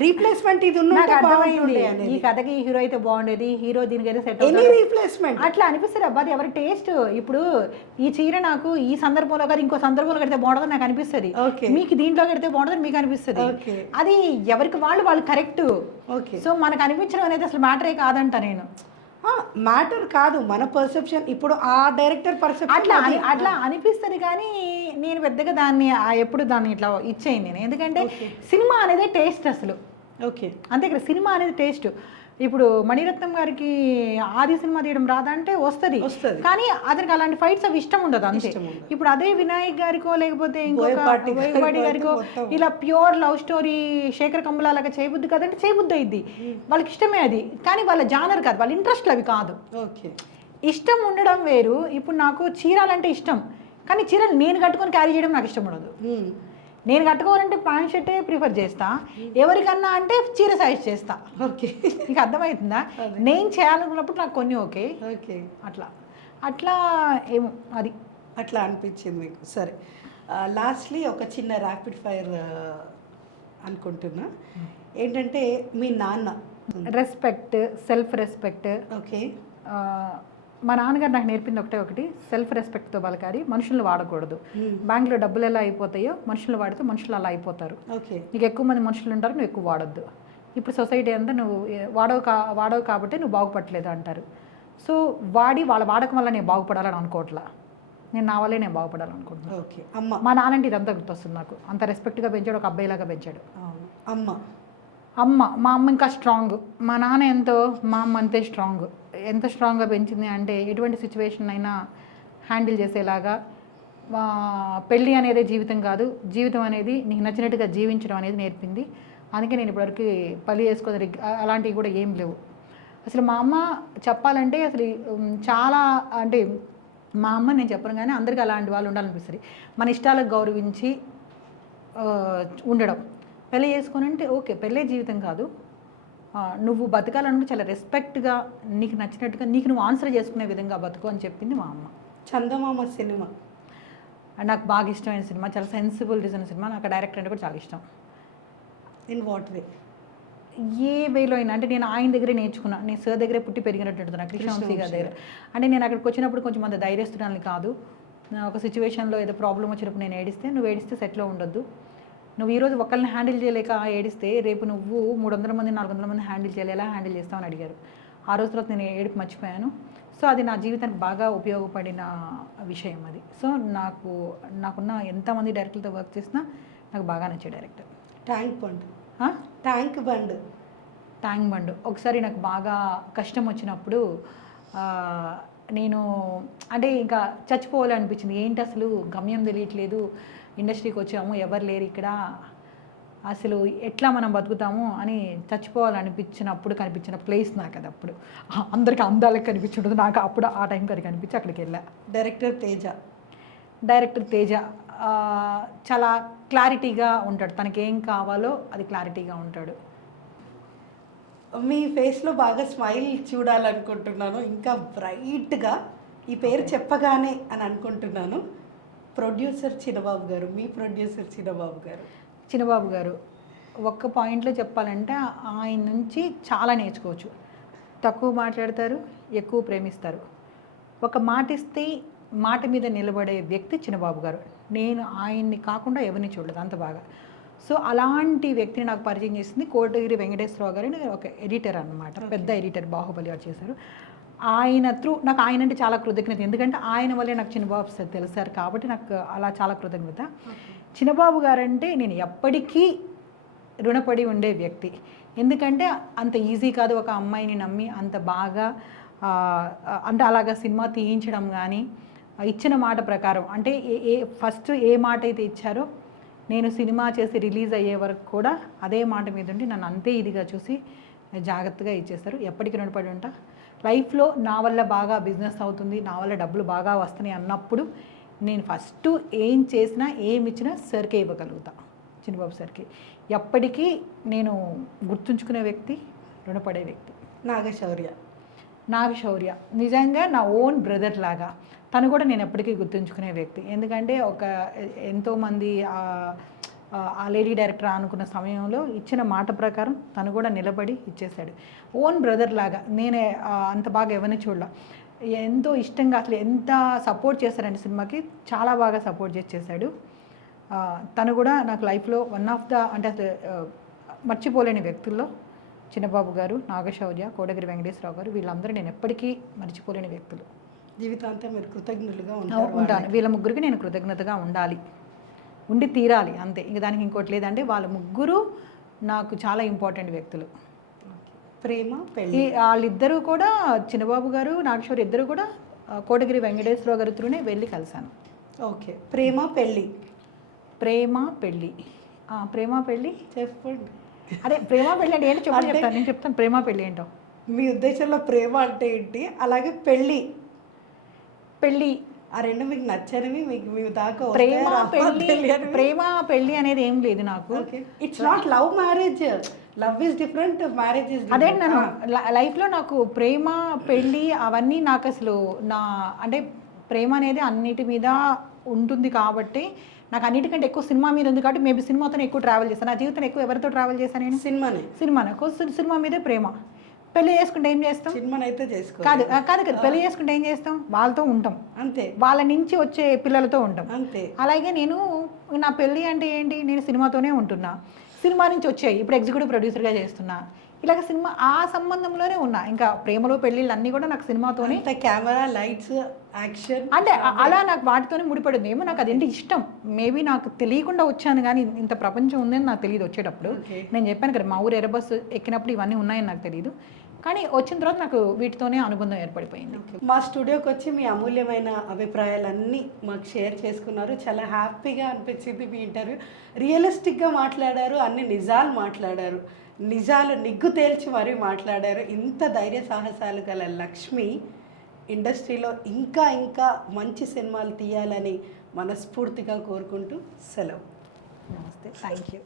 రీప్లేస్మెంట్ ఇది నాకు ఉన్నట్టు అర్థమైంది, ఈ కథకి ఈ హీరో అయితే బాగుండేది, హీరో దీనికైతే సెట్ ఎనీ అవుతాడు రీప్లేస్మెంట్ అట్లా అనిపిస్తుంది. అబ్బా అది ఎవరి టేస్ట్. ఇప్పుడు ఈ చీర నాకు ఈ సందర్భంలో కాదు ఇంకో సందర్భంలో కడితే బాగుంటుంది నాకు అనిపిస్తుంది, ఓకే. మీకు దీంట్లో కడితే బాగుంటుంది మీకు అనిపిస్తుంది. ఓకే. అది ఎవరికి వాళ్ళు కరెక్ట్. ఓకే. సో మనకు అనిపించడం అనేది అసలు మ్యాటరే కాదంట నేను. మ్యాటర్ కాదు, మన పర్సెప్షన్. ఇప్పుడు ఆ డైరెక్టర్ అట్లా పర్సెప్షన్ అట్లా అనిపిస్తుంది కానీ నేను పెద్దగా దాన్ని ఎప్పుడు దాన్ని ఇట్లా ఇచ్చేయండి నేను. ఎందుకంటే ఓకే. సినిమా అనేది టేస్ట్ అసలు. ఓకే. అంతే కదా, సినిమా అనేది టేస్ట్. ఇప్పుడు మణిరత్నం గారికి ఆది సినిమా తీయడం రాదంటే వస్తుంది, కానీ అతనికి అలాంటి ఫైట్స్ అవి ఇష్టం ఉండదు అంతే. ఇష్టం ఉండదు. ఇప్పుడు అదే వినాయక్ గారికో లేకపోతే ఇంకొక బోయపాటి బోయపాటి గారికో మొత్తం. ఇలా pure love story Sekhar Kammula లాగా చేయబుద్ది కదంటే చేయబుద్ది అయింది, వాళ్ళకి ఇష్టమే అది, కానీ వాళ్ళ జానర్ కాదు, వాళ్ళ ఇంట్రెస్ట్లు అవి కాదు. ఓకే. ఇష్టం ఉండడం వేరు. ఇప్పుడు నాకు చీరాలంటే ఇష్టం, కానీ చీరలు నేను కట్టుకొని క్యారీ చేయడం నాకు ఇష్టం ఉండదు. నేను కట్టుకోవాలంటే ప్యాంట్ షర్టే ప్రిఫర్ చేస్తా, ఎవరికన్నా అంటే చీర సైజ్ చేస్తా. ఓకే. నీకు అర్థమవుతుందా? నేను చేయాలనుకున్నప్పుడు నాకు కొన్ని ఓకే, ఓకే. అట్లా అట్లా ఏమో అది అట్లా అనిపించింది మీకు. సరే, లాస్ట్లీ ఒక చిన్న ర్యాపిడ్ ఫైర్ అనుకుంటున్నా. ఏంటంటే మీ నాన్న రెస్పెక్ట్, సెల్ఫ్ రెస్పెక్ట్. ఓకే. మా నాన్నగారు నాకు నేర్పింది ఒకటి, సెల్ఫ్ రెస్పెక్ట్తో బలకాలి, మనుషులను వాడకూడదు. బ్యాంక్లో డబ్బులు ఎలా అయిపోతాయో మనుషులు వాడితే మనుషులు అలా అయిపోతారు. ఓకే. నీకు ఎక్కువ మంది మనుషులు ఉంటారు, నువ్వు ఎక్కువ వాడొద్దు. ఇప్పుడు సొసైటీ అంతా నువ్వు వాడవు కాబట్టి నువ్వు బాగుపడలేదు అంటారు. సో వాళ్ళ వాడకం వల్ల నేను బాగుపడాలని అనుకోవట్లా, నా వల్లే నేను బాగుపడాలనుకుంటున్నాను. ఓకే. అమ్మ. మా నాన్నంటే ఇదంతా గుర్తొస్తుంది నాకు. అంత రెస్పెక్ట్గా పెంచాడు, ఒక అబ్బాయిలాగా పెంచాడు. అమ్మ. మా అమ్మ ఇంకా స్ట్రాంగ్. మా నాన్న ఎంతో, మా అమ్మ అంతే స్ట్రాంగ్. ఎంత స్ట్రాంగ్గా పెంచింది అంటే ఎటువంటి సిచ్యువేషన్ అయినా హ్యాండిల్ చేసేలాగా. పెళ్ళి అనేది జీవితం కాదు, జీవితం అనేది నీకు నచ్చినట్టుగా జీవించడం అనేది నేర్పింది. అందుకే నేను ఇప్పటివరకు పెళ్ళి చేసుకొని అలాంటివి కూడా ఏం లేవు. అసలు మా అమ్మ చెప్పాలంటే అసలు చాలా, అంటే మా అమ్మ నేను చెప్పను కానీ అందరికీ అలాంటి వాళ్ళు ఉండాలనిపిస్తుంది. మన ఇష్టాలకు గౌరవించి ఉండడం. పెళ్ళి చేసుకొని అంటే ఓకే, పెళ్ళే జీవితం కాదు, నువ్వు బతకాలనుకుంటే చాలా రెస్పెక్ట్గా నీకు నచ్చినట్టుగా నీకు నువ్వు ఆన్సర్ చేసుకునే విధంగా బతుకు అని చెప్పింది మా అమ్మ. చందమామ సినిమా నాకు బాగా ఇష్టమైన సినిమా, చాలా సెన్సిబుల్ డిజైన్ సినిమా. నాకు డైరెక్టర్ అంటే కూడా చాలా ఇష్టం. In what way? ఏ వేలో అయినా. అంటే నేను ఆయన దగ్గరే నేర్చుకున్నా, నేను సార్ దగ్గరే పుట్టి పెరిగినట్టు నాకు కృష్ణవంశీ గారి దగ్గర. అంటే నేను అక్కడికి వచ్చినప్పుడు కొంచెం మంది ధైర్యస్తురాలని కాదు. ఒక సిచ్యువేషన్లో ఏదో ప్రాబ్లం వచ్చినప్పుడు నేను ఏడిస్తే, నువ్వు ఏడిస్తే సెట్లో ఉండొద్దు, నువ్వు ఈరోజు ఒకళ్ళని హ్యాండిల్ చేయలేక ఏడిస్తే రేపు నువ్వు 300 మంది 400 మంది హ్యాండిల్ చేయాలి, ఎలా హ్యాండిల్ చేస్తామని అడిగారు. ఆ రోజు తర్వాత నేను ఏడుపు మర్చిపోయాను. సో అది నా జీవితానికి బాగా ఉపయోగపడిన విషయం అది. సో నాకున్న ఎంతమంది డైరెక్టర్లతో వర్క్ చేసినా నాకు బాగా నచ్చే డైరెక్టర్. ట్యాంక్ బండ్ ఒకసారి నాకు బాగా కష్టం వచ్చినప్పుడు నేను అంటే ఇంకా చచ్చిపోవాలనిపించింది. ఏంటి అసలు గమ్యం తెలియట్లేదు, ఇండస్ట్రీకి వచ్చాము ఎవరు లేరు ఇక్కడ, అసలు ఎట్లా మనం బతుకుతాము అని చచ్చిపోవాలనిపించినప్పుడు కనిపించిన ప్లేస్ నాకు అది. అప్పుడు అందరికి అందాలకు కనిపించుంటుంది, నాకు అప్పుడు ఆ టైంకి అది కనిపించి అక్కడికి వెళ్ళా. డైరెక్టర్ తేజ చాలా క్లారిటీగా ఉంటాడు, తనకి ఏం కావాలో అది క్లారిటీగా ఉంటాడు. మీ ఫేస్లో బాగా స్మైల్ చూడాలనుకుంటున్నాను, ఇంకా బ్రైట్గా ఈ పేరు చెప్పగానే అని అనుకుంటున్నాను. ప్రొడ్యూసర్ చిన్నబాబు గారు, మీ ప్రొడ్యూసర్ చిన్నబాబు గారు. చిన్నబాబు గారు ఒక్క పాయింట్లో చెప్పాలంటే ఆయన నుంచి చాలా నేర్చుకోవచ్చు. తక్కువ మాట్లాడతారు, ఎక్కువ ప్రేమిస్తారు. ఒక మాట ఇస్తే మాట మీద నిలబడే వ్యక్తి చిన్నబాబు గారు. నేను ఆయన్ని కాకుండా ఎవరిని చూడలేదు అంత బాగా. సో అలాంటి వ్యక్తిని నాకు పరిచయం చేసింది కోటగిరి వెంకటేశ్వరరావు గారు, ఒక ఎడిటర్ అన్నమాట, పెద్ద ఎడిటర్, బాహుబలి గారు చేశారు. ఆయన త్రూ నాకు ఆయన అంటే చాలా కృతజ్ఞత, ఎందుకంటే ఆయన వల్లే నాకు చిన్నబాబు సార్ తెలుసారు కాబట్టి నాకు అలా చాలా కృతజ్ఞత. చిన్నబాబు గారంటే నేను ఎప్పటికీ రుణపడి ఉండే వ్యక్తి, ఎందుకంటే అంత ఈజీ కాదు ఒక అమ్మాయిని నమ్మి అంత బాగా అంటే అలాగా సినిమా తీయించడం కానీ, ఇచ్చిన మాట ప్రకారం అంటే ఫస్ట్ ఏ మాట అయితే ఇచ్చారో నేను సినిమా చేసి రిలీజ్ అయ్యే వరకు కూడా అదే మాట మీద ఉండి నన్ను అంతే ఇదిగా చూసి జాగ్రత్తగా ఇచ్చేస్తారు. ఎప్పటికీ రుణపడి ఉంటా. లైఫ్లో నా వల్ల బాగా బిజినెస్ అవుతుంది, నా వల్ల డబ్బులు బాగా వస్తున్నాయి అన్నప్పుడు నేను ఫస్ట్ ఏం చేసినా ఏమి ఇచ్చినా సార్కే ఇవ్వగలుగుతా, చిన్నబాబు సార్కి. ఎప్పటికీ నేను గుర్తుంచుకునే వ్యక్తి, రుణపడే వ్యక్తి. నాగశౌర్య నిజంగా నా ఓన్ బ్రదర్ లాగా. తను కూడా నేను ఎప్పటికీ గుర్తుంచుకునే వ్యక్తి, ఎందుకంటే ఎంతోమంది ఆ లేడీ డైరెక్టర్ అనుకున్న సమయంలో ఇచ్చిన మాట ప్రకారం తను కూడా నిలబడి ఇచ్చేసాడు. ఓన్ బ్రదర్ లాగా నేనే అంత బాగా ఎవరిని చూడలే. ఎంతో ఇష్టంగా అసలు ఎంత సపోర్ట్ చేశారండి సినిమాకి, చాలా బాగా సపోర్ట్ చేశాడు. తను కూడా నాకు లైఫ్లో వన్ ఆఫ్ ద అంటే అసలు మర్చిపోలేని వ్యక్తుల్లో చిన్నబాబు గారు, నాగశౌర్య, కోటగిరి వెంకటేశ్వరరావు గారు, వీళ్ళందరూ నేను ఎప్పటికీ మర్చిపోలేని వ్యక్తులు. జీవితాంతం మీరు కృతజ్ఞులుగా ఉంటాను. వీళ్ళ ముగ్గురికి నేను కృతజ్ఞతగా ఉండి తీరాలి అంతే, ఇంక దానికి ఇంకోటి లేదంటే వాళ్ళ ముగ్గురు నాకు చాలా ఇంపార్టెంట్ వ్యక్తులు. ప్రేమ పెళ్ళి వాళ్ళిద్దరూ కూడా, చిన్నబాబు గారు, నాగేశ్వరి ఇద్దరు కూడా కోటగిరి వెంకటేశ్వరరావు గారి త్రూనే వెళ్ళి కలిశాను. ఓకే. ప్రేమ పెళ్ళి చెప్పండి. అదే ప్రేమ పెళ్ళి అంటే ఏంటో చెప్తాను, నేను చెప్తాను ప్రేమ పెళ్ళి ఏంటో. మీ ఉద్దేశంలో ప్రేమ అంటే ఏంటి, అలాగే పెళ్ళి ఆ రెండు మీకు నచ్చనివి, మీకు దాకా ప్రేమ పెళ్ళి అనేది ఏం లేదు నాకు. It's not love marriage, love is different, marriage is అదే నన్ను లైఫ్లో నాకు ప్రేమ పెళ్ళి అవన్నీ నాకు అసలు అంటే ప్రేమ అనేది అన్నిటి మీద ఉంటుంది కాబట్టి నాకు అన్నిటికంటే ఎక్కువ సినిమా మీద ఉంది కాబట్టి మేబీ సినిమాతో ఎక్కువ ట్రావెల్ చేస్తాను. నా జీవితం ఎక్కువ ఎవరితో ట్రావెల్ చేశాను నేను? సినిమా మీదే ప్రేమ. పెళ్లి చేసుకుంటే ఏం చేస్తాం? సినిమానైతే చేసుకో కాదు పెళ్లి చేసుకుంటే ఏం చేస్తాం? వాళ్ళతో ఉంటాం అంతే, వాళ్ళ నుంచి వచ్చే పిల్లలతో ఉంటాం అంతే. అలాగే నేను నా పెళ్ళి అంటే ఏంటి, నేను సినిమాతోనే ఉంటున్నా, సినిమా నుంచి వచ్చాయి, ఇప్పుడు ఎగ్జిక్యూటివ్ ప్రొడ్యూసర్గా చేస్తున్నా, ఇలాగ సినిమా ఆ సంబంధంలోనే ఉన్నా. ఇంకా ప్రేమలో పెళ్ళిళ్ళు అన్నీ కూడా నాకు సినిమాతోనే, కెమెరా లైట్స్ యాక్షన్ అంటే అలా నాకు వాటితోనే ముడిపడింది. ఏమో నాకు అదేంటి ఇష్టం, మేబీ నాకు తెలియకుండా వచ్చాను కానీ ఇంత ప్రపంచం ఉందని నాకు తెలియదు వచ్చేటప్పుడు. నేను చెప్పాను కదా మా ఊరు ఎర్రబస్సు ఎక్కినప్పుడు ఇవన్నీ ఉన్నాయని నాకు తెలియదు, కానీ వచ్చిన తర్వాత నాకు వీటితోనే అనుబంధం ఏర్పడిపోయింది. మా స్టూడియోకి వచ్చి మీ అమూల్యమైన అభిప్రాయాలన్నీ మాకు షేర్ చేసుకున్నారు. చాలా హ్యాపీగా అనిపించింది మీ ఇంటర్వ్యూ. రియలిస్టిక్గా మాట్లాడారు, అన్ని నిజాలు మాట్లాడారు, నిజాలు నిగ్గు తేల్చి మరీ మాట్లాడారు. ఇంత ధైర్య సాహసాలు గల లక్ష్మి ఇండస్ట్రీలో ఇంకా ఇంకా మంచి సినిమాలు తీయాలని మనస్ఫూర్తిగా కోరుకుంటూ సెలవు. నమస్తే, థ్యాంక్ యూ.